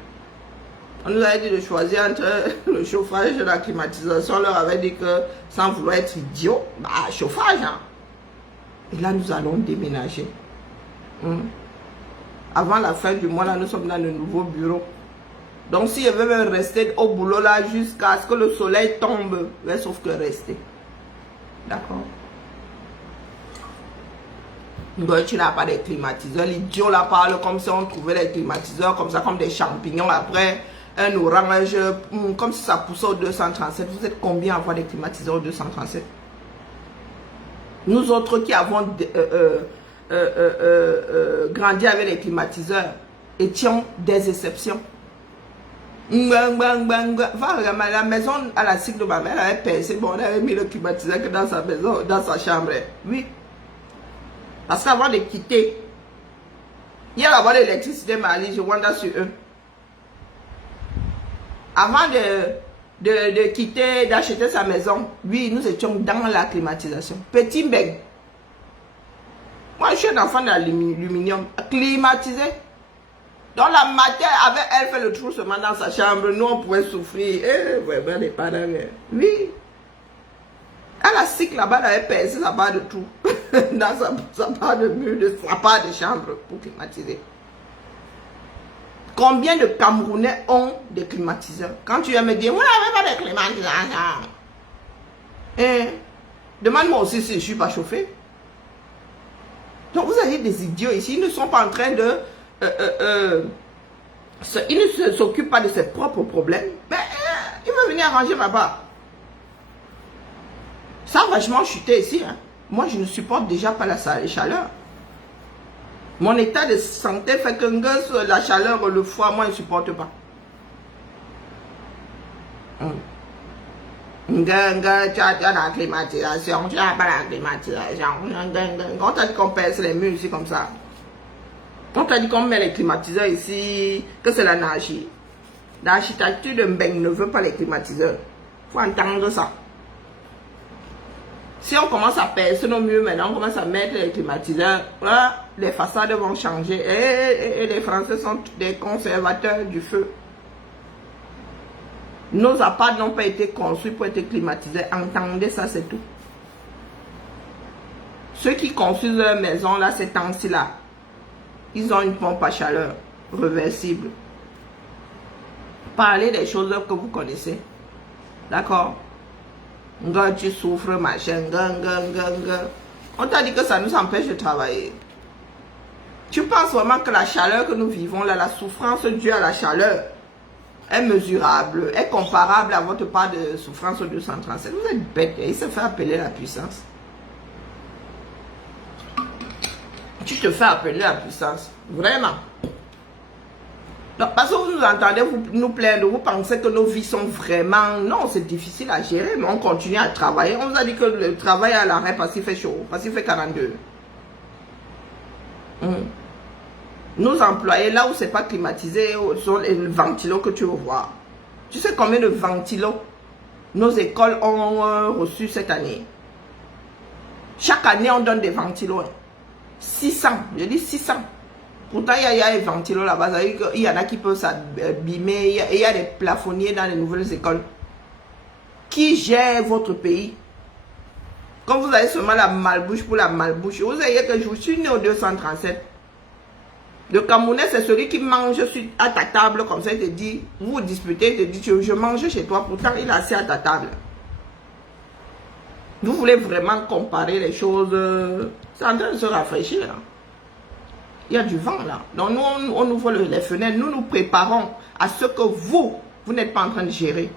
On nous avait dit de choisir entre le chauffage et la climatisation. On leur avait dit que, sans vouloir être idiot, bah, chauffage, hein. Et là, nous allons déménager. Avant la fin du mois, là, nous sommes dans le nouveau bureau. Donc, si je veux même rester au boulot là jusqu'à ce que le soleil tombe, mais sauf que rester. D'accord. Tu n'as pas de climatiseurs. L'idiot là parle comme si on trouvait les climatiseurs comme ça, comme des champignons après un orange, comme si ça poussait au 237. Vous êtes combien à avoir des climatiseurs au 237? Nous autres qui avons grandi avec les climatiseurs étions des exceptions. Va regarder la maison à la cycle de ma mère, elle avait percé, bon, on avait mis le climatiseur que dans sa maison, dans sa chambre. Oui. Parce qu'avant de quitter, il y a avoir l'électricité, Mali, je wonder sur eux. Avant de quitter, d'acheter sa maison, oui, nous étions dans la climatisation. Petit beg. Moi, je suis un enfant d'aluminium, climatisé. Donc la matière, avec elle, fait le trou seulement dans sa chambre. Nous, on pouvait souffrir. Vraiment, les parents. Oui. À la cycle là-bas, elle avait percé sa barre de trou. Dans sa barre de mur, sa barre de chambre pour climatiser. Combien de Camerounais ont des climatiseurs? Quand tu viens me dire, vous n'avez pas de climatisation. Demande-moi aussi si je ne suis pas chauffé. Donc vous avez des idiots ici, ils ne sont pas en train de... il ne s'occupe pas de ses propres problèmes. Mais il veut venir arranger ma part. Ça a vachement chuté ici. Hein. Moi, je ne supporte déjà pas la chaleur. Mon état de santé fait que la chaleur, le froid, moi, je ne supporte pas. Tu as la climatisation, tu n'as pas la climatisation. On t'a dit qu'on perce les murs ici comme ça. On t'a dit qu'on met les climatiseurs ici, que c'est l'anarchie. L'architecture de Mbeng ne veut pas les climatiseurs. Il faut entendre ça. Si on commence à percer nos murs maintenant, on commence à mettre les climatiseurs, là, les façades vont changer. Et les Français sont des conservateurs du feu. Nos apparts n'ont pas été construits pour être climatisés. Entendez ça, c'est tout. Ceux qui construisent leur maison, là, ces temps-ci, là, ils ont une pompe à chaleur réversible. Parlez des choses que vous connaissez. D'accord? Tu souffres, machin, on t'a dit que ça nous empêche de travailler. Tu penses vraiment que la chaleur que nous vivons là, la souffrance due à la chaleur, est mesurable, est comparable à votre part de souffrance au 237? Vous êtes bête, il se fait appeler la puissance. Tu te fais appeler la puissance, vraiment. Donc, parce que vous nous entendez, vous nous plaindre, vous pensez que nos vies sont vraiment... Non, c'est difficile à gérer, mais on continue à travailler. On vous a dit que le travail est à l'arrêt parce qu'il fait chaud, parce qu'il fait 42. Nos employés, là où c'est pas climatisé, sont les ventilos que tu veux voir. Tu sais combien de ventilos nos écoles ont reçu cette année? Chaque année, on donne des ventilos. 600, je dis 600. Pourtant, il y a des ventilos là-bas. Il y en a qui peuvent s'abîmer. Il y a des plafonniers dans les nouvelles écoles. Qui gère votre pays? Quand vous avez seulement la malbouche pour la malbouche, vous savez que je suis né au 237. Le Camerounais, c'est celui qui mange à ta table comme ça. Il te dit, vous vous disputez, il te dit, je mange chez toi. Pourtant, il est assis à ta table. Vous voulez vraiment comparer les choses? C'est en train de se rafraîchir. Hein. Il y a du vent là. Donc nous, on ouvre les fenêtres. Nous nous préparons à ce que vous n'êtes pas en train de gérer.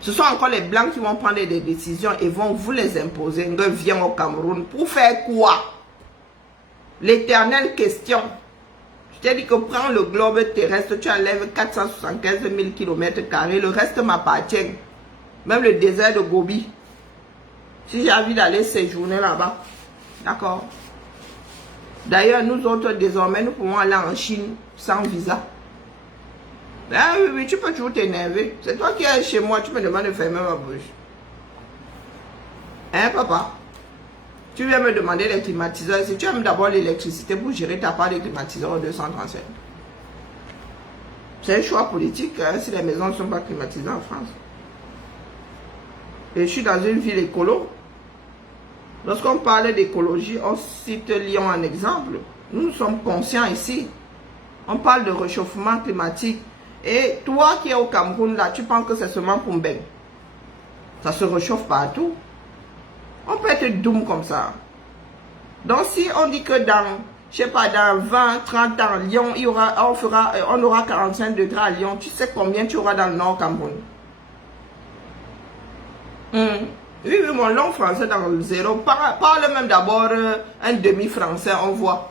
Ce sont encore les Blancs qui vont prendre des décisions et vont vous les imposer. Viens au Cameroun. Pour faire quoi? L'éternelle question. Je t'ai dit que prends le globe terrestre, tu enlèves 475 000 km². Le reste m'appartient. Même le désert de Gobi. Si j'ai envie d'aller séjourner là-bas. D'accord? D'ailleurs, nous autres, désormais, nous pouvons aller en Chine sans visa. Ah oui, oui, tu peux toujours t'énerver. C'est toi qui es chez moi, tu me demandes de fermer ma bouche. Hein, papa? Tu viens me demander les climatiseurs. Si tu aimes d'abord l'électricité pour gérer ta part des climatiseurs au 237. C'est un choix politique hein, si les maisons ne sont pas climatisées en France. Et je suis dans une ville écolo. Lorsqu'on parle d'écologie, on cite Lyon en exemple. Nous sommes conscients ici. On parle de réchauffement climatique. Et toi qui es au Cameroun, là, tu penses que c'est seulement pour Mbeng. Ça se réchauffe partout. On peut être doux comme ça. Donc si on dit que dans, je sais pas, dans 20, 30 ans, Lyon, on aura 45 degrés à Lyon, tu sais combien tu auras dans le nord Cameroun? Oui, oui, mon long français dans le zéro. Parle même d'abord un demi-français, on voit.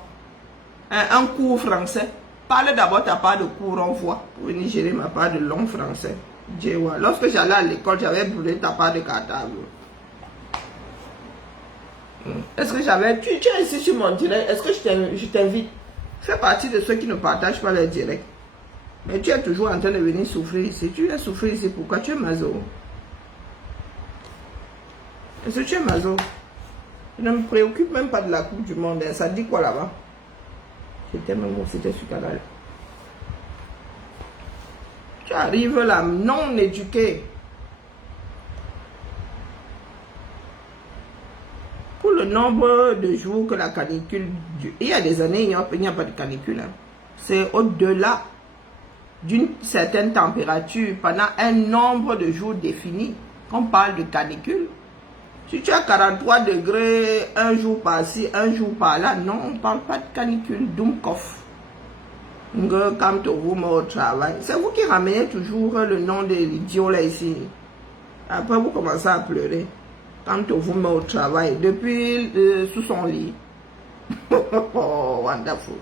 Un cours français. Parle d'abord ta part de cours, on voit. Pour venir gérer ma part de long français. Lorsque j'allais à l'école, j'avais brûlé ta part de cartable. Est-ce que j'avais... Tu es ici sur mon direct. Est-ce que je t'invite? Fais partie de ceux qui ne partagent pas les directs. Mais tu es toujours en train de venir souffrir ici. Tu viens souffrir ici. Pourquoi? Tu es maso. Est-ce que tu es maso? Je ne me préoccupe même pas de la Coupe du Monde. Ça dit quoi là-bas? C'était même où c'était sur canal. Tu arrives là, non éduqué. Pour le nombre de jours que la canicule dure, il y a des années, il n'y a pas de canicule. Hein. C'est au-delà d'une certaine température pendant un nombre de jours défini qu'on parle de canicule. Si tu as 43 degrés un jour par-ci, un jour par-là, non, on ne parle pas de canicule. Dumkov. Quand vous au travail. C'est vous qui ramenez toujours le nom de l'idiot là ici. Après, vous commencez à pleurer. Quand vous met au travail, depuis sous son lit. Oh, wonderful.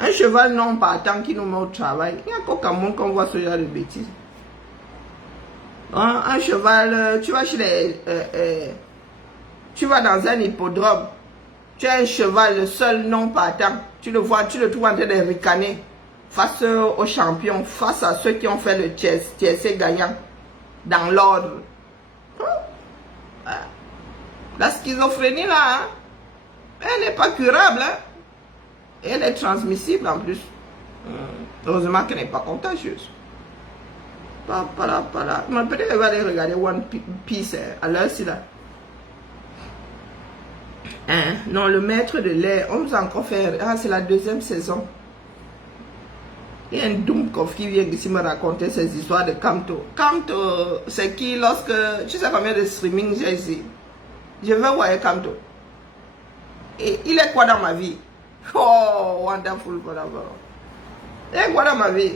Un cheval non partant qui nous met au travail. Il n'y a qu'au Cameroun qu'on voit ce genre de bêtises. Un cheval, tu vas chez les... tu vas dans un hippodrome. Tu as un cheval, le seul non partant. Tu le vois, tu le trouves en train de ricaner face aux champions, face à ceux qui ont fait le TSC gagnant dans l'ordre. La schizophrénie là, hein, elle n'est pas curable. Hein. Elle est transmissible en plus. Heureusement qu'elle n'est pas contagieuse. Pas là. Mais peut-être qu'elle va aller regarder One Piece à l'heure-ci là. Hein? Non, le maître de l'air, on nous a encore fait... Ah, c'est la deuxième saison. Il y a un Dumkov qui vient ici me raconter ces histoires de Kamto. Kamto, c'est qui lorsque... Tu sais combien de streaming j'ai ici? Je veux voir Kamto. Et il est quoi dans ma vie? Oh, wonderful, voilà. Il est quoi dans ma vie?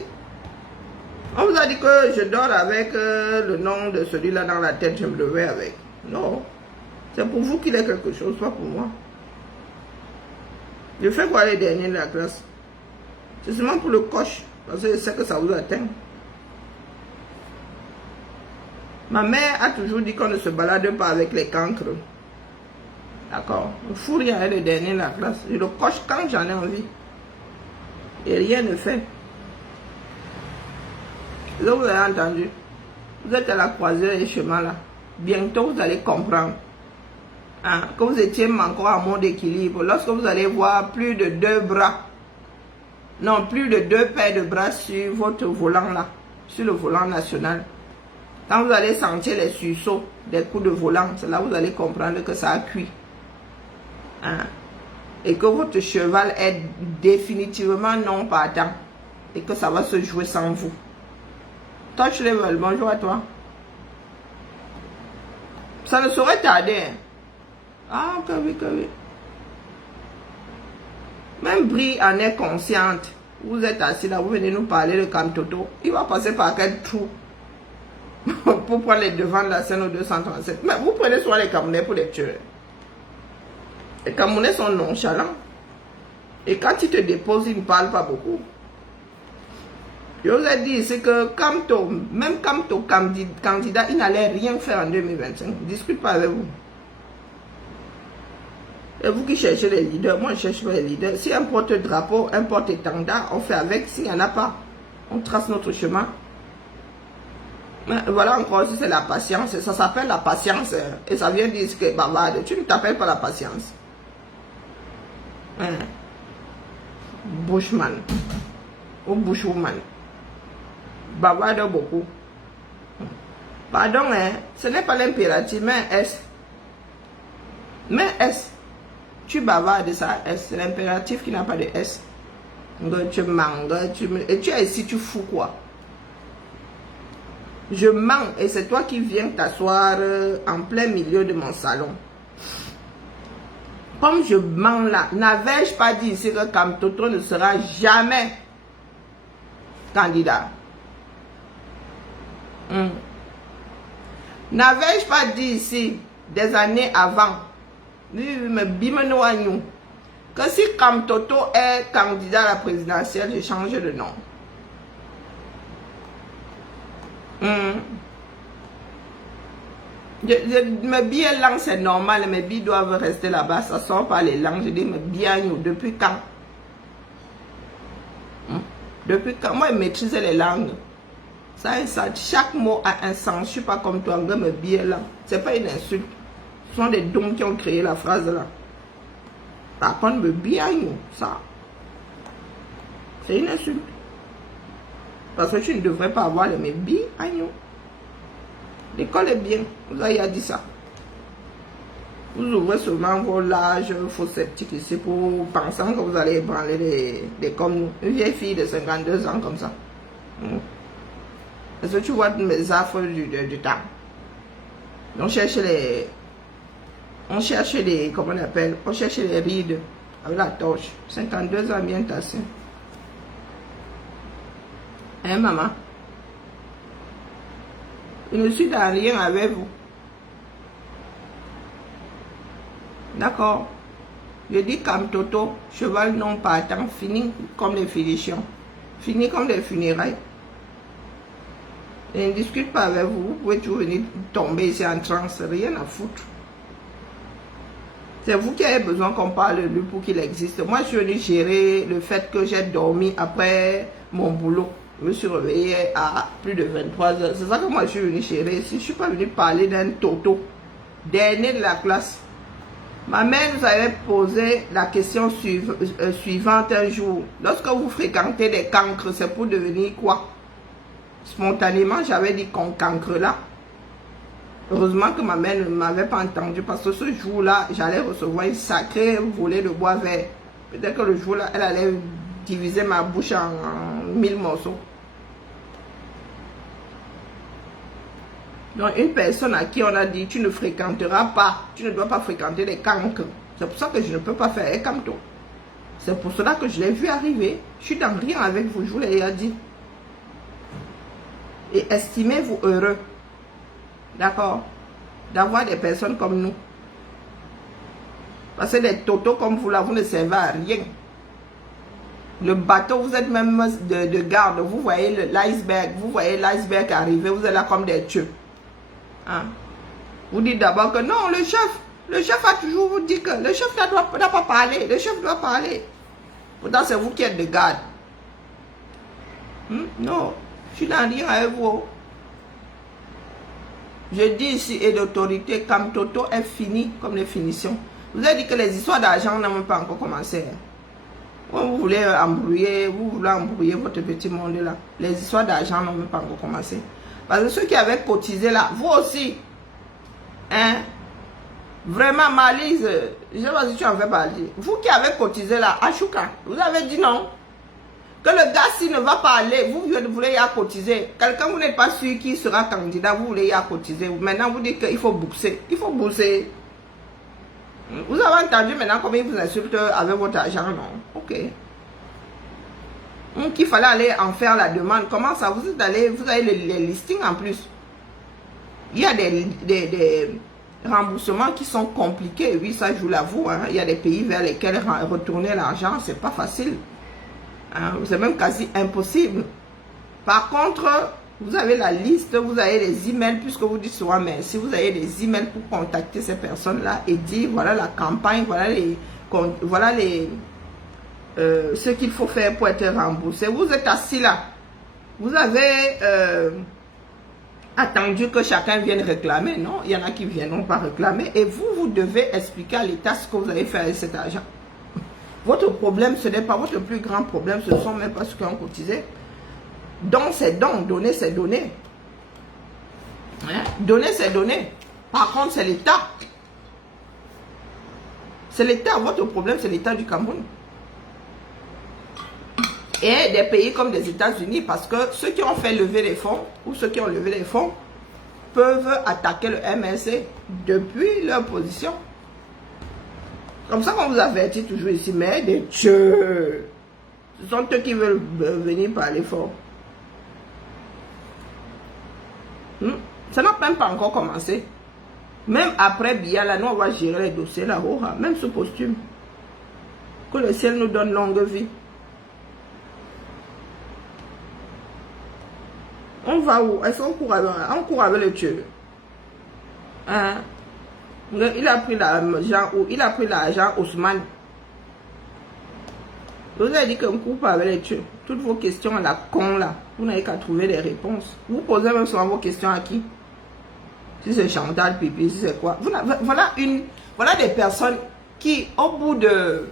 On vous a dit que je dors avec le nom de celui-là dans la tête, je me levais avec. Non. C'est pour vous qu'il est quelque chose, pas pour moi. Je fais quoi les derniers de la classe? C'est seulement pour le coche, parce que je sais que ça vous atteint. Ma mère a toujours dit qu'on ne se balade pas avec les cancres. D'accord? On ne fout rien les derniers de la classe. Je le coche quand j'en ai envie. Et rien ne fait. Là, vous avez entendu. Vous êtes à la croisée des chemins là. Bientôt, vous allez comprendre. Hein, que vous étiez encore en mode d'équilibre. Lorsque vous allez voir plus de 2 bras. Non, plus de 2 paires de bras sur votre volant là. Sur le volant national. Quand vous allez sentir les sursauts des coups de volant, c'est là que vous allez comprendre que ça a cuit. Hein, et que votre cheval est définitivement non partant. Et que ça va se jouer sans vous. Touch level, bonjour à toi. Ça ne saurait tarder. Hein. Ah, que oui. Même Brie en est consciente. Vous êtes assis là, vous venez nous parler de Kamtoto. Il va passer par quel trou pour prendre les devants de la scène au 237. Mais vous prenez soin les Camerounais pour les tuer. Les Camerounais sont nonchalants. Et quand ils te déposent, ils ne parlent pas beaucoup. Je vous ai dit, c'est que Kamto, même Kamto candidat, il n'allait rien faire en 2025. Je ne discute pas avec vous. C'est vous qui cherchez les leaders. Moi, je cherche pas les leaders. Si un porte-drapeau, un porte-étendard, on fait avec. S'il n'y en a pas, on trace notre chemin. Voilà encore, c'est la patience. Ça s'appelle la patience. Et ça vient dire que bavarde. Tu ne t'appelles pas la patience. Bushman. Ou bushwoman. Bavarde beaucoup. Pardon, ce n'est pas l'impératif, mais est-ce. Mais est-ce. Tu bavardes ça, est-ce. C'est l'impératif qui n'a pas de S. Tu manges, et tu es ici, tu fous quoi? Je mens et c'est toi qui viens t'asseoir en plein milieu de mon salon. Comme je mens là, n'avais-je pas dit ici que Kamtoto ne sera jamais candidat? N'avais-je pas dit ici des années avant que si Kamtoto est candidat à la présidentielle, je change de nom? Mes billets langues, c'est normal, mes billets doivent rester là-bas, ça sort par les langues. Je dis, mes billets, depuis quand? Depuis quand? Moi, je maîtrise les langues. Ça, chaque mot a un sens. Je ne suis pas comme toi, mes billets là. Ce n'est pas une insulte. Ce sont des dons qui ont créé la phrase là. Par contre, mes billets, ça, c'est une insulte. Parce que tu ne devrais pas avoir les billes. L'école est bien. Vous avez dit ça. Vous ouvrez seulement vos larges faux sceptiques ici pour pensant que vous allez ébranler des comme nous. Une vieille fille de 52 ans comme ça. Est-ce que tu vois mes affres du temps? On cherche les... comment on appelle? On cherche les rides avec la torche. 52 ans bien tassé. Hein, maman? Je ne suis dans rien avec vous. D'accord? Je dis Kamtoto, cheval non partant, fini comme les finitions. Fini comme les funérailles. Je ne discute pas avec vous. Vous pouvez toujours venir tomber ici en transe. Rien à foutre. C'est vous qui avez besoin qu'on parle de lui pour qu'il existe. Moi, je suis venu gérer le fait que j'ai dormi après mon boulot. Je me suis réveillé à plus de 23 heures. C'est ça que moi je suis venu gérer. Si je ne suis pas venu parler d'un toto, dernier de la classe. Ma mère nous avait posé la question suivante un jour. Lorsque vous fréquentez des cancres, c'est pour devenir quoi? Spontanément, j'avais dit qu'on cancre là. Heureusement que ma mère ne m'avait pas entendu parce que ce jour-là, j'allais recevoir une sacrée volée de bois vert. Peut-être que le jour-là, elle allait diviser ma bouche en 1000 morceaux. Donc, une personne à qui on a dit, tu ne fréquenteras pas, tu ne dois pas fréquenter les cancres. C'est pour ça que je ne peux pas faire un camto. C'est pour cela que je l'ai vu arriver. Je suis dans rien avec vous, je vous l'ai dit. Et estimez-vous heureux, d'accord, d'avoir des personnes comme nous. Parce que des totos comme vous là, vous ne servez à rien. Le bateau, vous êtes même de garde, vous voyez l'iceberg, vous voyez l'iceberg arriver, vous êtes là comme des tueux. Hein? Vous dites d'abord que non, le chef a toujours vous dit que le chef n'a pas parlé, le chef doit parler. Pourtant, c'est vous qui êtes de garde. Non, je suis dans rien avec vous. Je dis ici, et d'autorité, Kamtoto est fini comme les finitions. Vous avez dit que les histoires d'argent n'ont même pas encore commencé. Vous voulez embrouiller, votre petit monde là. Les histoires d'argent n'ont même pas encore commencé. Parce que ceux qui avaient cotisé là, vous aussi, hein, vraiment Malise, je ne sais pas si tu en fais parler. Vous qui avez cotisé là, Ashuka, vous avez dit non. Que le gars s'il ne va pas aller, vous voulez y avoir cotiser. Quelqu'un, vous n'êtes pas sûr qui sera candidat, vous voulez y avoir cotiser. Maintenant, vous dites qu'il faut bourser. Il faut bourser. Vous avez entendu maintenant comment il vous insulte avec votre argent, non? Ok. Donc, il fallait aller en faire la demande. Comment ça? Vous avez les listings en plus. Il y a des remboursements qui sont compliqués. Oui, ça, je vous l'avoue. Hein. Il y a des pays vers lesquels retourner l'argent, c'est pas facile. Hein. C'est même quasi impossible. Par contre, Vous avez la liste, vous avez les emails, puisque vous dites souvent merci, vous avez les emails pour contacter ces personnes-là et dire voilà la campagne, voilà ce qu'il faut faire pour être remboursé. Vous êtes assis là, vous avez attendu que chacun vienne réclamer. Non, il y en a qui ne viendront pas réclamer et vous devez expliquer à l'État ce que vous allez faire avec cet argent. Votre problème, ce n'est pas votre plus grand problème, ce ne sont même pas ceux qui ont cotisé. Donc, c'est donc, donner, c'est donner. Hein? Donner, c'est donner. Par contre, c'est l'État. C'est l'État. Votre problème, c'est l'État du Cameroun. Et des pays comme les États-Unis, parce que ceux qui ont fait lever les fonds, ou ceux qui ont levé les fonds, peuvent attaquer le MRC depuis leur position. Comme ça qu'on vous avertit toujours ici, mais des dieux, ce sont eux qui veulent venir parler fort. Ça n'a même pas encore commencé. Même après Biya, là, nous on va gérer les dossiers là, même sous costume. Que le ciel nous donne longue vie. On va où? Est-ce qu'on court avec le Dieu? Hein? Il a pris l'argent où? Il a pris l'argent Ousmane. Vous avez dit qu'on coupe avec les Dieu. Toutes vos questions à la con là, vous n'avez qu'à trouver des réponses. Vous posez même souvent vos questions à qui? Si c'est Chantal, Pipi, si c'est quoi? Voilà des personnes qui, au bout de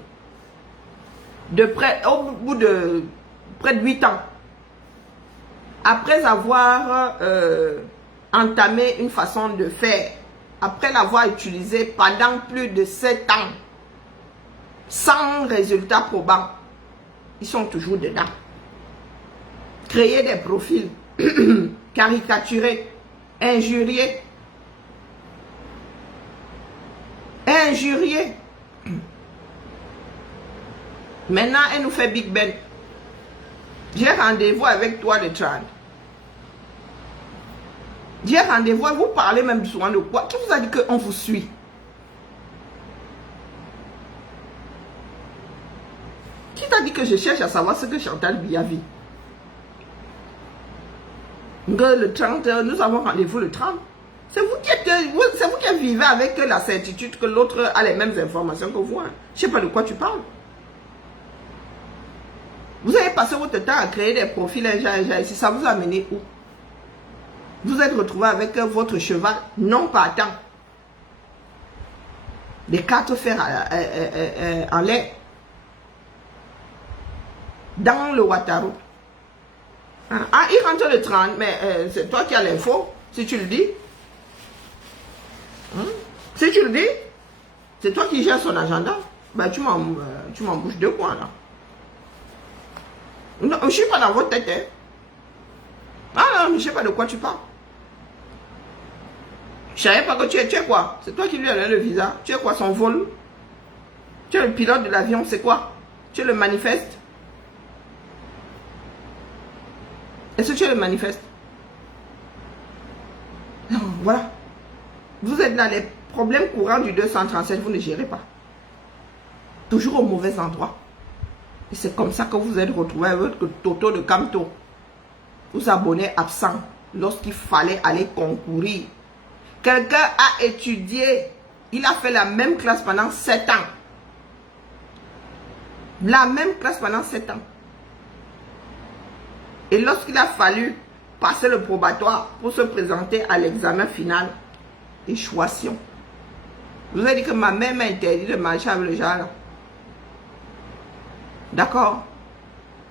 près de 8 ans, après avoir entamé une façon de faire, après l'avoir utilisée pendant plus de 7 ans, sans résultat probant, ils sont toujours dedans. Créer des profils, caricaturer, injurier. Maintenant, elle nous fait Big Ben. J'ai rendez-vous avec toi le 30. J'ai rendez-vous, vous parlez même souvent de quoi? Qui vous a dit qu'on vous suit? Qui t'a dit que je cherche à savoir ce que Chantal Biya vit? Le 30, nous avons rendez-vous le 30. C'est vous qui vivez avec la certitude que l'autre a les mêmes informations que vous. Hein. Je ne sais pas de quoi tu parles. Vous avez passé votre temps à créer des profils ici. Ça vous a mené où? Vous êtes retrouvé avec votre cheval non partant. Des 4 fers en l'air. Dans le Ouattara. Ah, il rentre le 30, mais c'est toi qui as l'info, si tu le dis. Si tu le dis, c'est toi qui gères son agenda. Ben, tu m'embouches 2 points là. Non, je ne suis pas dans votre tête. Hein. Ah non, je ne sais pas de quoi tu parles. Je ne savais pas que tu es quoi? C'est toi qui lui as donné le visa. Tu es quoi, son vol? Tu es le pilote de l'avion, c'est quoi? Tu es le manifeste? Est-ce que tu es le manifeste? Non, voilà. Vous êtes là, les problèmes courants du 237, vous ne gérez pas. Toujours au mauvais endroit. Et c'est comme ça que vous êtes retrouvé avec votre Toto de Camto. Vous abonnez absent lorsqu'il fallait aller concourir. Quelqu'un a étudié, il a fait la même classe pendant 7 ans. La même classe pendant 7 ans. Et lorsqu'il a fallu passer le probatoire pour se présenter à l'examen final, échouation. Vous avez dit que ma mère m'a interdit de marcher avec le genre. D'accord?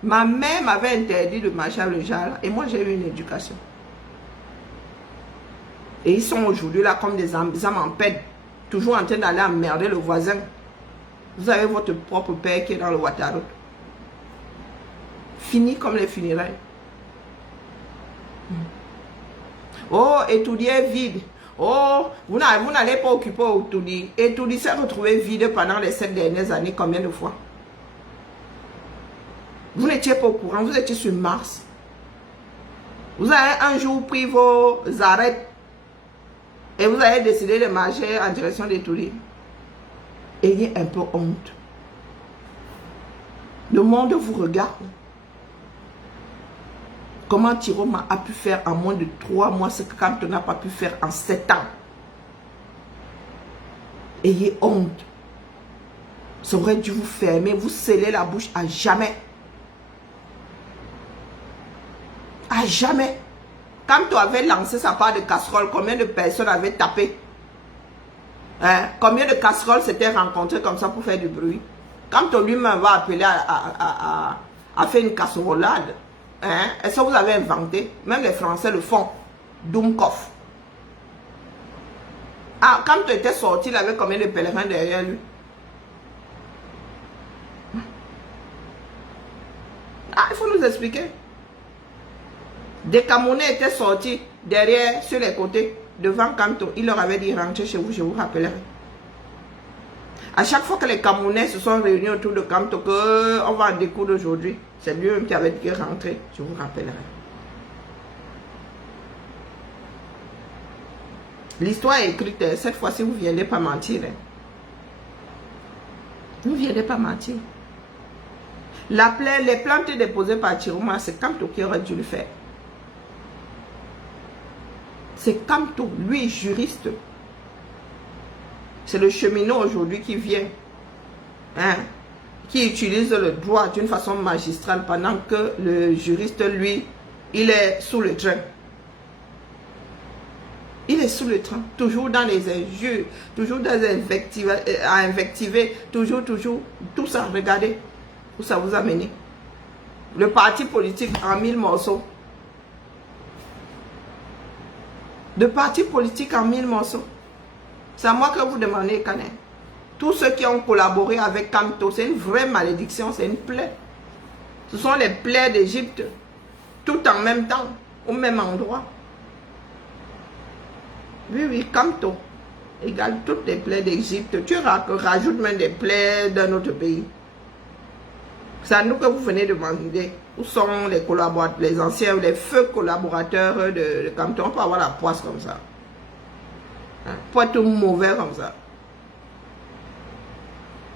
Ma mère m'avait interdit de marcher avec le genre et moi j'ai eu une éducation. Et ils sont aujourd'hui là comme des âmes en peine, toujours en train d'aller emmerder le voisin. Vous avez votre propre père qui est dans le Ouattara. Fini comme les funérailles. Oh, Etoudi est vide. Oh, vous n'allez pas occuper Etoudi. Etoudi s'est retrouvé vide pendant les 7 dernières années, combien de fois? Vous n'étiez pas au courant, vous étiez sur Mars. Vous avez un jour pris vos arrêts et vous avez décidé de marcher en direction d'Etoudi. Ayez un peu honte. Le monde vous regarde. Comment Chiroma a pu faire en moins de 3 mois ce que Kamto n'a pas pu faire en 7 ans? Ayez honte. Ça aurait dû vous fermer, vous sceller la bouche à jamais. À jamais. Kamto avait lancé sa part de casserole, combien de personnes avaient tapé? Hein? Combien de casseroles s'étaient rencontrées comme ça pour faire du bruit? Kamto lui-même va appeler à faire une casserolade. Hein? Est-ce que vous avez inventé? Même les Français le font. Doumkov. Ah, quand tu étais sorti, il avait combien de pèlerins derrière lui? Ah, il faut nous expliquer. Des Camerounais étaient sortis derrière, sur les côtés, devant Kamto. Il leur avait dit, rentrez chez vous, je vous rappellerai. À chaque fois que les Camerounais se sont réunis autour de Kamto, qu'on va en découdre aujourd'hui, c'est lui-même qui avait dit, rentrez, je vous rappellerai. L'histoire est écrite, cette fois-ci, vous ne viendrez pas mentir. Vous ne viendrez pas mentir. Les plaintes déposées par Chiroma, c'est Kamto qui aurait dû le faire. C'est Kamto, lui, juriste. C'est le cheminot aujourd'hui qui vient, hein, qui utilise le droit d'une façon magistrale pendant que le juriste, lui, il est sous le train. Il est sous le train, toujours dans les injures, toujours dans les invectives, à invectiver, toujours, tout ça, regardez où ça vous a mené. Le parti politique en 1000 morceaux. Le parti politique en 1000 morceaux. C'est à moi que vous demandez, Kané. Tous ceux qui ont collaboré avec Kamto, c'est une vraie malédiction, c'est une plaie. Ce sont les plaies d'Égypte, tout en même temps, au même endroit. Oui, Kamto égale toutes les plaies d'Égypte. Tu rajoutes même des plaies d'un autre pays. C'est à nous que vous venez de demander. Où sont les collaborateurs, les anciens, les feux collaborateurs de Kamto? On peut avoir la poisse comme ça. Hein? Pas tout mauvais comme ça.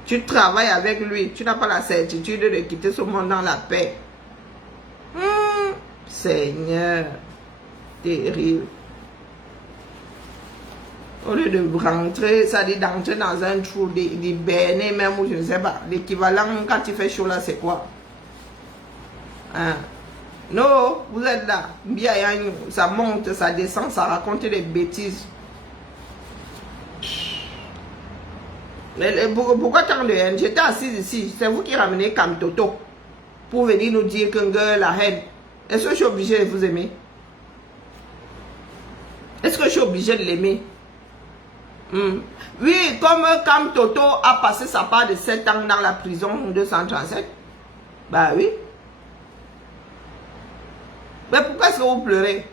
Tu travailles avec lui, tu n'as pas la certitude de quitter ce monde dans la paix. Seigneur, terrible. Au lieu de rentrer, ça dit d'entrer dans un trou, d'hiberner même, ou je ne sais pas. L'équivalent quand il fait chaud là, c'est quoi? Hein? Non, vous êtes là. Ça monte, ça descend, ça raconte des bêtises. Mais pourquoi tant de haine? J'étais assise ici. C'est vous qui ramenez Kamtoto pour venir nous dire que la haine. Est-ce que je suis obligée de vous aimer? Est-ce que je suis obligée de l'aimer? Oui, comme Kamtoto a passé sa part de 7 ans dans la prison 237. Bah oui. Mais pourquoi est-ce que vous pleurez?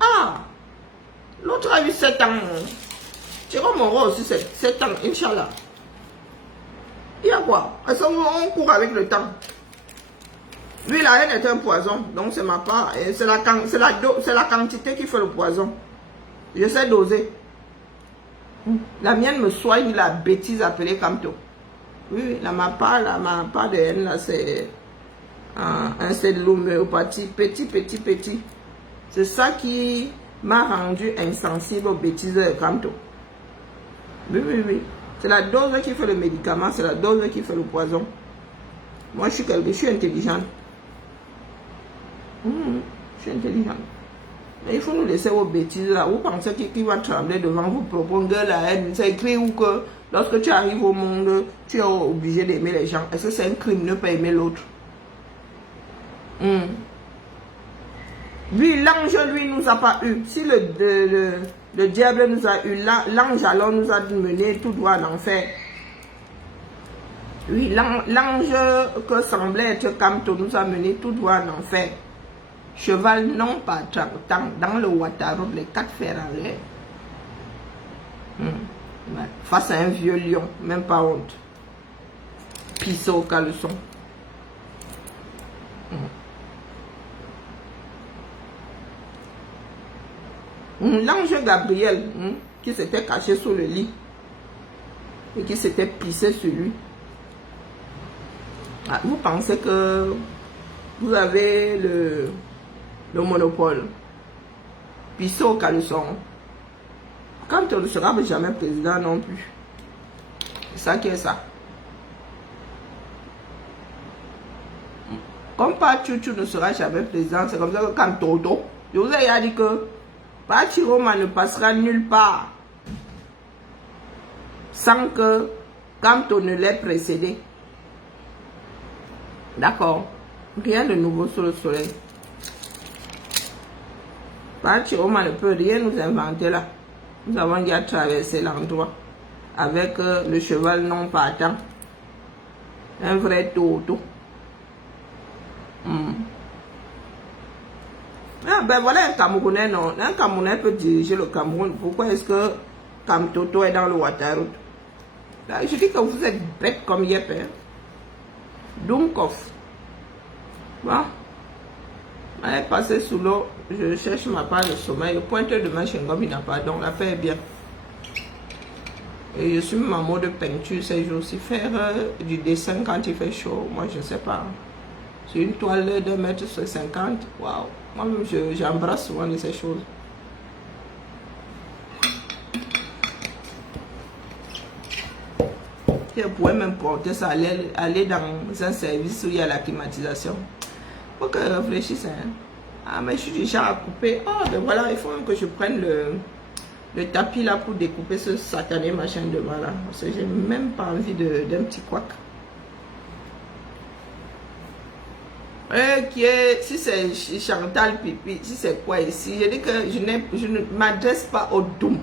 Ah, l'autre a eu 7 ans. Jérôme Moreau aussi 7 ans, Inch'Allah. Il y a quoi? Est-ce qu'on court avec le temps? Lui, la haine est un poison. Donc c'est ma part. C'est la quantité qui fait le poison. Je sais doser. La mienne me soigne la bêtise appelée Kamto. Oui, ma part de haine, là, c'est un c'est de l'homéopathie. Petit. C'est ça qui m'a rendu insensible aux bêtises de Kamto. Oui. C'est la dose qui fait le médicament, c'est la dose qui fait le poison. Moi, je suis intelligente. Je suis intelligente. Mais il faut nous laisser vos bêtises là. Vous pensez qu'il va trembler devant vous, propose la haine. C'est écrit ou que lorsque tu arrives au monde, tu es obligé d'aimer les gens. Est-ce que c'est un crime de ne pas aimer l'autre? Lui, l'ange, lui, nous a pas eu. Si le diable nous a eu, l'ange alors nous a mené tout droit en enfer. Oui, l'ange que semblait être Kamto nous a mené tout droit en enfer. Cheval non pas dans le Ouattaro, les 4 fers en l'air. Face à un vieux lion, même pas honte. Pissé au caleçon. L'ange Gabriel qui s'était caché sous le lit et qui s'était pissé sur lui. Vous pensez que vous avez le monopole. Pissot caleçon. Quand on ne sera jamais président non plus. C'est ça qui est ça. Comme pas Chouchou ne sera jamais président, c'est comme ça que quand Toto, je vous ai dit que Pachiroma ne passera nulle part sans que Kamto ne l'ait précédé. D'accord. Rien de nouveau sur le soleil. Pachiroma ne peut rien nous inventer là. Nous avons déjà traversé l'endroit avec le cheval non partant. Un vrai Toto. Ah ben voilà un Camerounais, non. Un Camerounais peut diriger le Cameroun. Pourquoi est-ce que Kamtoto est dans le Waterroute? Là, je dis que vous êtes bête comme Yep. Hein? Dunkov. Bon. Elle est passée sous l'eau. Je cherche ma part de sommeil. Le pointeur de ma chingom, il n'a pas. Donc la paix est bien. Et je suis ma mode de peinture ces jours-ci. Faire du dessin quand il fait chaud. Moi, je ne sais pas. Sur une toile de 1,50 m. Waouh. Moi-même, j'embrasse souvent de ces choses. Je pourrais même porter ça, aller dans un service où il y a la climatisation. Il faut que je réfléchisse. Hein. Ah, mais je suis du genre à couper. Ah, ben voilà, il faut même que je prenne le tapis là pour découper ce satané machin devant là. Parce que j'ai même pas envie d'un petit couac. Qui est, si c'est Chantal Pipi, si c'est quoi ici, je dis que je ne m'adresse pas au Doom.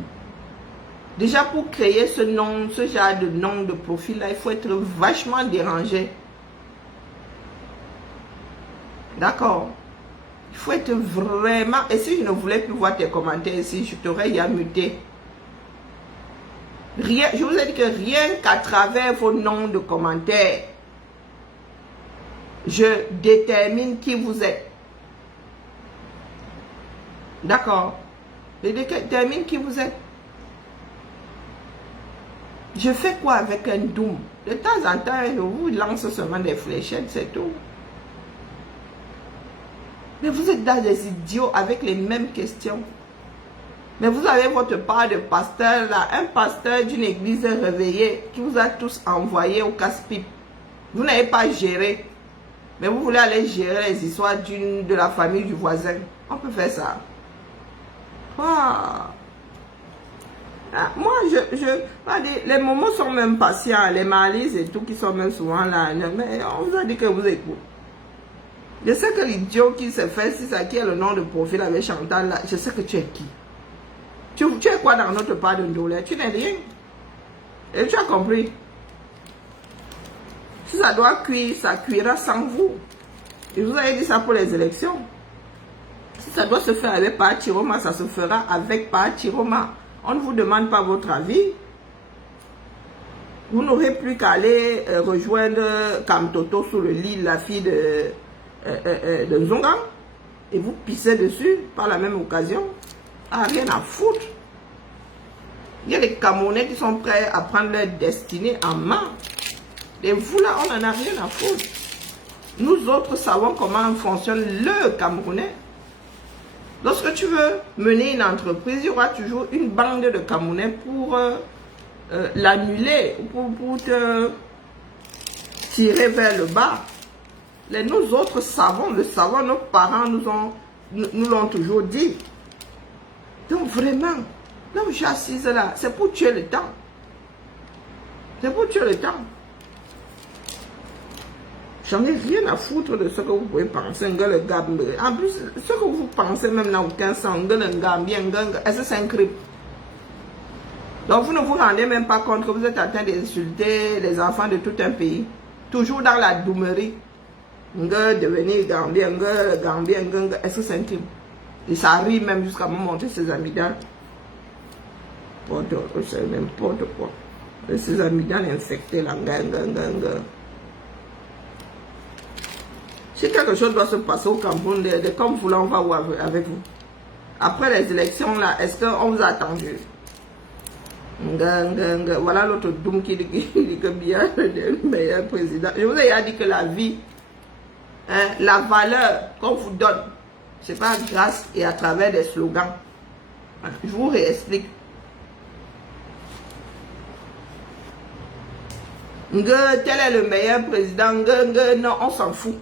Déjà pour créer ce nom, ce genre de nom de profil là, il faut être vachement dérangé. D'accord? Il faut être vraiment... Et si je ne voulais plus voir tes commentaires ici, je t'aurais ya muté. Rien, je vous ai dit que rien qu'à travers vos noms de commentaires, je détermine qui vous êtes. D'accord? Je détermine qui vous êtes. Je fais quoi avec un doom? De temps en temps, je vous lance seulement des fléchettes, c'est tout. Mais vous êtes dans des idiots avec les mêmes questions. Mais vous avez votre part de pasteur là, un pasteur d'une église réveillée qui vous a tous envoyé au casse-pipe. Vous n'avez pas géré. Mais vous voulez aller gérer les histoires de la famille du voisin. On peut faire ça. Ah. Ah, moi, les moments sont même patients. Les malices et tout qui sont même souvent là. Mais on vous a dit que vous écoutez. Je sais que l'idiot qui s'est fait, si ça qui est le nom de profil avec Chantal là, je sais que tu es qui. Tu es quoi dans notre part de douleur? Tu n'es rien. Et tu as compris. Si ça doit cuire, ça cuira sans vous. Et vous avez dit ça pour les élections. Si ça doit se faire avec Pachiroma, ça se fera avec Pachiroma. On ne vous demande pas votre avis. Vous n'aurez plus qu'à aller rejoindre Kamtoto sous le lit, la fille de Nzonga. Et vous pissez dessus par la même occasion. Ah, rien à foutre. Il y a des Camerounais qui sont prêts à prendre leur destinée en main. Et vous là, on n'en a rien à foutre. Nous autres savons comment fonctionne le Camerounais. Lorsque tu veux mener une entreprise, il y aura toujours une bande de Camerounais pour l'annuler, pour te tirer vers le bas. Nous autres savons, nos parents nous l'ont toujours dit. Donc vraiment, là où je suis assise là, c'est pour tuer le temps. C'est pour tuer le temps. J'en ai rien à foutre de ce que vous pouvez penser. En plus, ce que vous pensez même n'a aucun sens. Est-ce que c'est un crime? Donc vous ne vous rendez même pas compte que vous êtes en train d'insulter les enfants de tout un pays. Toujours dans la doumerie. Devenir Gambien, est-ce que c'est un crime? Et ça arrive même jusqu'à me montrer ses amygdales. C'est n'importe quoi. Ses amygdales infectées là. Si quelque chose doit se passer au Cameroun, comme vous là, on va voir avec vous. Après les élections là, est-ce qu'on vous a attendu? Voilà l'autre Doum qui dit que bien le meilleur président. Je vous ai dit que la vie, hein, la valeur qu'on vous donne, C'est pas grâce et à travers des slogans. Je vous réexplique. Tel est le meilleur président. Non, on s'en fout.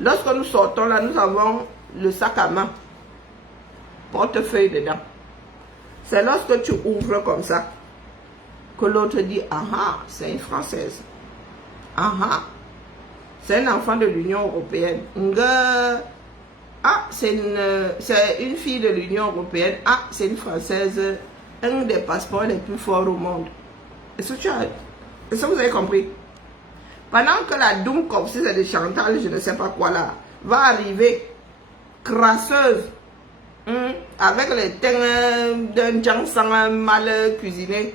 Lorsque nous sortons là, nous avons le sac à main. Portefeuille dedans. C'est lorsque tu ouvres comme ça que l'autre dit, ah, c'est une Française. Ah, c'est un enfant de l'Union européenne. Ah, c'est une fille de l'Union européenne. Ah, c'est une Française. Un des passeports les plus forts au monde. Est-ce que vous avez compris? Pendant que la Doumkov, si c'est de Chantal, je ne sais pas quoi là, va arriver crasseuse, avec les teints d'un jansan mal cuisiné,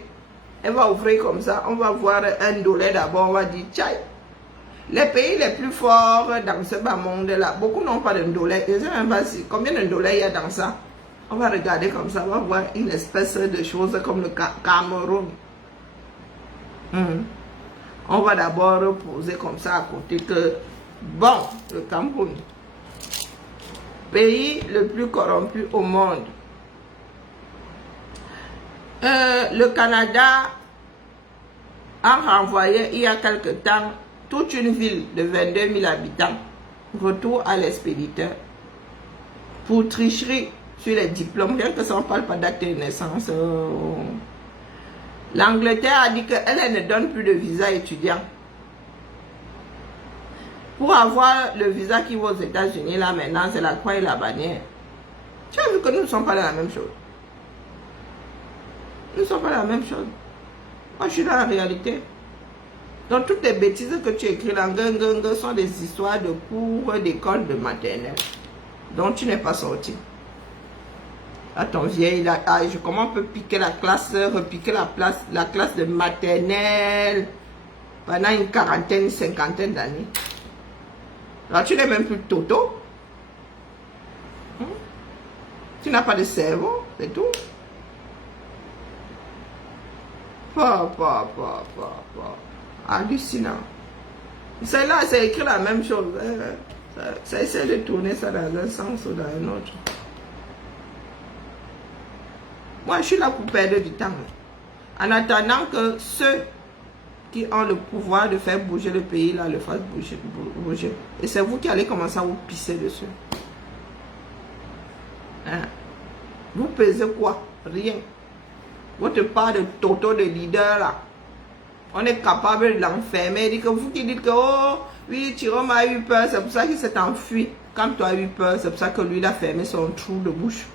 elle va ouvrir comme ça, on va voir $1 d'abord, on va dire, tchai. Les pays les plus forts dans ce bas monde là, beaucoup n'ont pas $1. Je sais même pas combien $1 il y a dans ça. On va regarder comme ça, on va voir une espèce de chose comme le Cameroun. On va d'abord poser comme ça à côté que, bon, le Cameroun, pays le plus corrompu au monde. Le Canada a renvoyé il y a quelque temps toute une ville de 22 000 habitants, retour à l'expéditeur, pour tricherie sur les diplômes, rien que ça on ne parle pas d'acte de naissance. L'Angleterre a dit qu'elle ne donne plus de visa étudiant. Pour avoir le visa qui va aux États-Unis, là maintenant, c'est la croix et la bannière. Tu as vu que nous ne sommes pas dans la même chose. Nous ne sommes pas dans la même chose. Moi, je suis dans la réalité. Donc, toutes les bêtises que tu écris là, sont des histoires de cours d'école de maternelle. Donc, tu n'es pas sorti. À ton vieil âge, comment on peut piquer la classe, repiquer la classe de maternelle pendant une quarantaine, une cinquantaine d'années. Alors tu n'es même plus toto. Tu n'as pas de cerveau, c'est tout. Hallucinant. Celle-là, c'est écrit la même chose. Ça essaie de tourner ça dans un sens ou dans un autre. Moi, je suis là pour perdre du temps. En attendant que ceux qui ont le pouvoir de faire bouger le pays, là, le fassent bouger. Et c'est vous qui allez commencer à vous pisser dessus. Hein? Vous pesez quoi? Rien. Votre part de toto de leader, là, on est capable de l'enfermer. Dit que vous qui dites que, oh, oui, Thierry a eu peur, c'est pour ça qu'il s'est enfui. Quand tu as eu peur, c'est pour ça que lui, il a fermé son trou de bouche.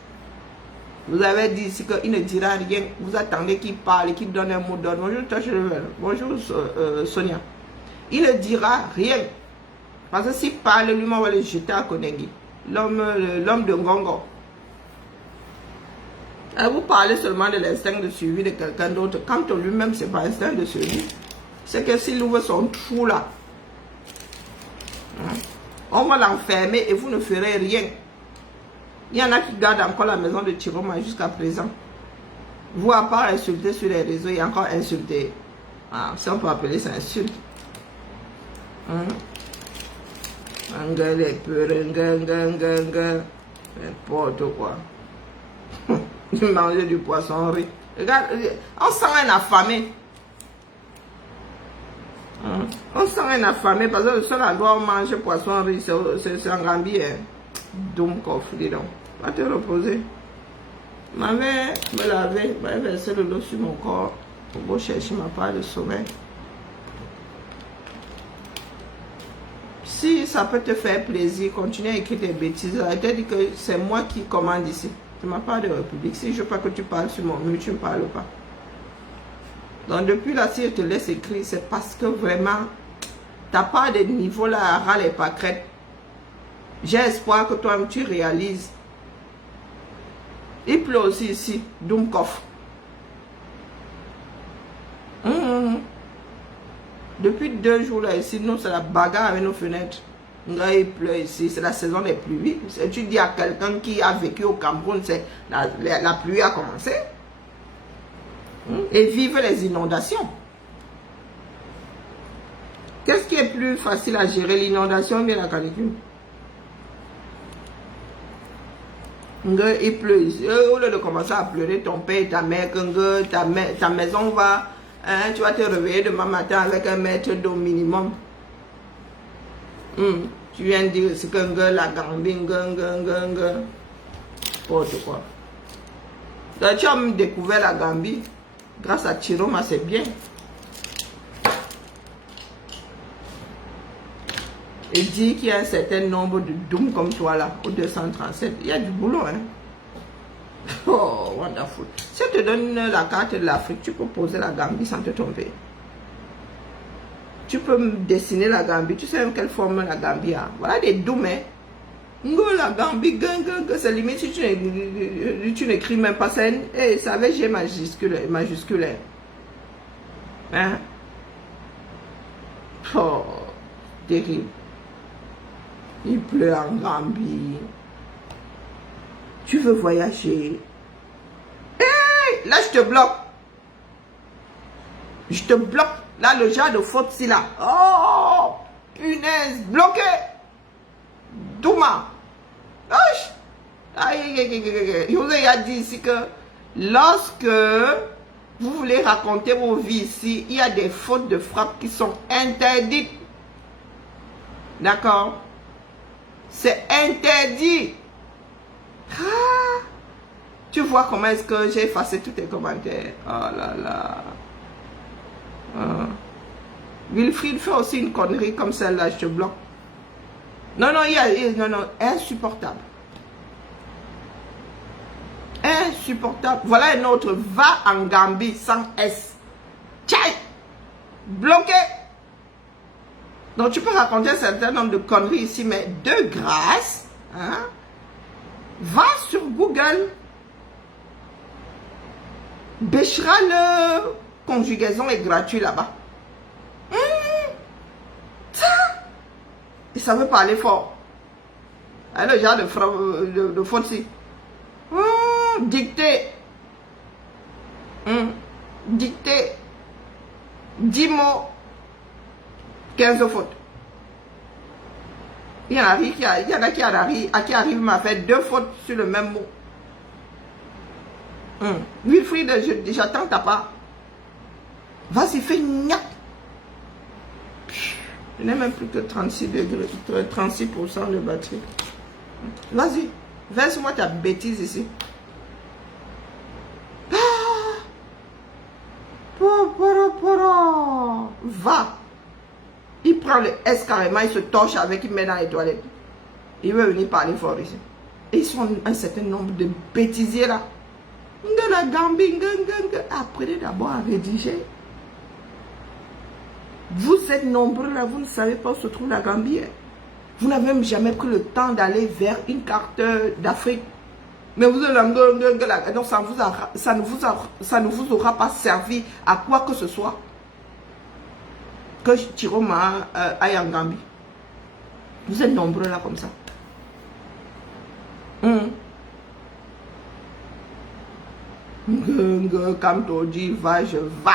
Vous avez dit ici qu'il ne dira rien. Vous attendez qu'il parle, qu'il donne un mot d'ordre. Bonjour, Sonia. Il ne dira rien. Parce que s'il parle, lui, on va le jeter à Konengi. L'homme de Ngongo. Et vous parlez seulement de l'instinct de survie de quelqu'un d'autre. Quand lui-même, ce n'est pas l'instinct de survie. C'est que s'il ouvre son trou là, on va l'enfermer et vous ne ferez rien. Il y en a qui gardent encore la maison de Tiroma jusqu'à présent. Vous, à part insulter sur les réseaux, il y a encore insulté. Ah, si on peut appeler ça insulte. N'importe quoi. Manger du poisson riz. Regarde, on sent un affamé. On sent un affamé parce que le seul endroit où on mange poisson riz, c'est en Gambie. Doumkov, dis donc. Va te reposer. Ma mère me lavait, m'a versé de l'eau sur mon corps pour chercher ma part de sommeil. Si ça peut te faire plaisir, continue à écrire tes bêtises. Elle t'a dit que c'est moi qui commande ici. C'est ma part de République. Si je veux pas que tu parles sur mon mur, tu ne parles pas. Donc depuis là, si je te laisse écrire, c'est parce que vraiment, ta part de niveau là, ras les pâquerettes. J'ai espoir que toi-même tu réalises. Il pleut aussi ici, Doumkov. Depuis 2 jours là ici, nous c'est la bagarre avec nos fenêtres. Là il pleut ici, c'est la saison des pluies. Si tu dis à quelqu'un qui a vécu au Cameroun, c'est la pluie a commencé. Et vive les inondations. Qu'est-ce qui est plus facile à gérer, l'inondation ou bien la canicule? Il pleut. Au lieu de commencer à pleurer ton père et ta mère, ta maison va, hein, tu vas te réveiller demain matin avec un mètre d'eau minimum. Tu viens de dire c'est que la Gambie, n'importe quoi. Donc, tu as même découvert la Gambie grâce à Chiroma, c'est bien. Et dit qu'il y a un certain nombre de dooms comme toi là, au 237. Il y a du boulot, hein. Oh, wonderful. Si je te donne la carte de l'Afrique, tu peux poser la Gambie sans te tromper. Tu peux dessiner la Gambie. Tu sais même quelle forme la Gambie a. Voilà des dooms, hein. La Gambie, c'est limite si tu n'écris même pas ça. Et ça avait G majuscule. Hein? Oh, terrible. Il pleut en Gambie. Tu veux voyager. Hey, là, je te bloque. Je te bloque. Là, le genre de faute, c'est là. Oh, punaise, bloqué. Douma. Je vous ai dit ici que lorsque vous voulez raconter vos vies ici, il y a des fautes de frappe qui sont interdites. D'accord? C'est interdit. Ah, tu vois comment est-ce que j'ai effacé tous tes commentaires. Oh là là. Wilfried fait aussi une connerie comme celle-là, je te bloque. Non, insupportable. Insupportable. Voilà un autre. Va en Gambie sans S. Tchaï. Bloqué. Donc tu peux raconter un certain nombre de conneries ici, mais de grâce, hein, va sur Google. Béchera conjugaison est gratuit là-bas. Et ça veut parler fort. Hein, le genre de faute ici. Dictée. Dictée. 10 mots. 15 fautes. Il y en a qui arrivent à faire 2 fautes sur le même mot. Wilfried, j'attends ta part. Vas-y, fais gnac. Je n'ai même plus que 36 degrés, 36% de batterie. Vas-y, verse-moi ta bêtise ici. Va. Il prend le S carrément, il se torche avec, il met dans les toilettes. Il veut venir parler fort ici. Et ils sont un certain nombre de bêtisiers là. De la Gambie, apprenez d'abord à rédiger. Vous êtes nombreux là, vous ne savez pas où se trouve la Gambie. Vous n'avez même jamais pris le temps d'aller vers une carte d'Afrique. Mais vous êtes là, donc ça ne vous aura pas servi à quoi que ce soit. Que Chiroma aille en Gambie. Vous êtes nombreux là comme ça. Comme tu dis, va, je va.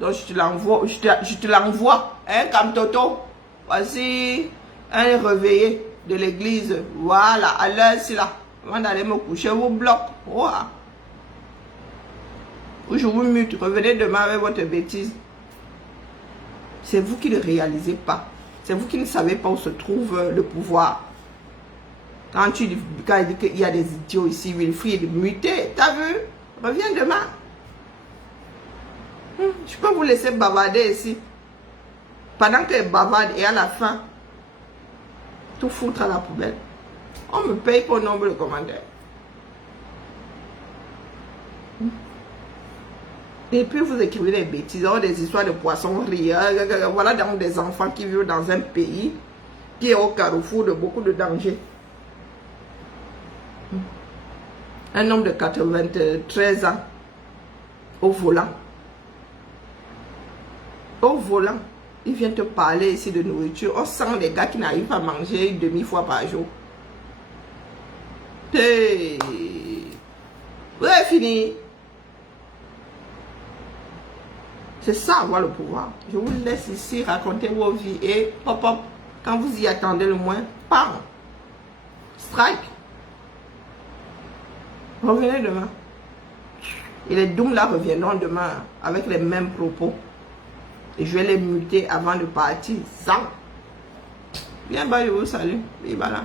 Donc je te l'envoie. Hein, comme Toto. Voici un réveillé de l'église. Voilà, à l'heure, c'est là. Avant d'aller me coucher, vous bloque. Wow. Je vous mute. Revenez demain avec votre bêtise. C'est vous qui ne réalisez pas. C'est vous qui ne savez pas où se trouve le pouvoir. Quand il dit qu'il y a des idiots ici, Wilfried, muté, t'as vu? Reviens demain. Je peux vous laisser bavarder ici. Pendant que bavarde et à la fin, tout foutre à la poubelle. On me paye pour le nombre de commentaires. Et puis vous écrivez des bêtises, des histoires de poissonnerie. Voilà donc des enfants qui vivent dans un pays qui est au carrefour de beaucoup de dangers. Un homme de 93 ans au volant. Au volant, il vient te parler ici de nourriture. On sent les gars qui n'arrivent pas à manger une demi-fois par jour. Hey. Vous avez fini. C'est ça, avoir le pouvoir. Je vous laisse ici raconter vos vies et hop hop, quand vous y attendez le moins, pam, strike. Revenez demain. Et les Dooms là reviendront demain avec les mêmes propos. Et je vais les muter avant de partir. Ça. Bien bas, je vous salue. Et voilà.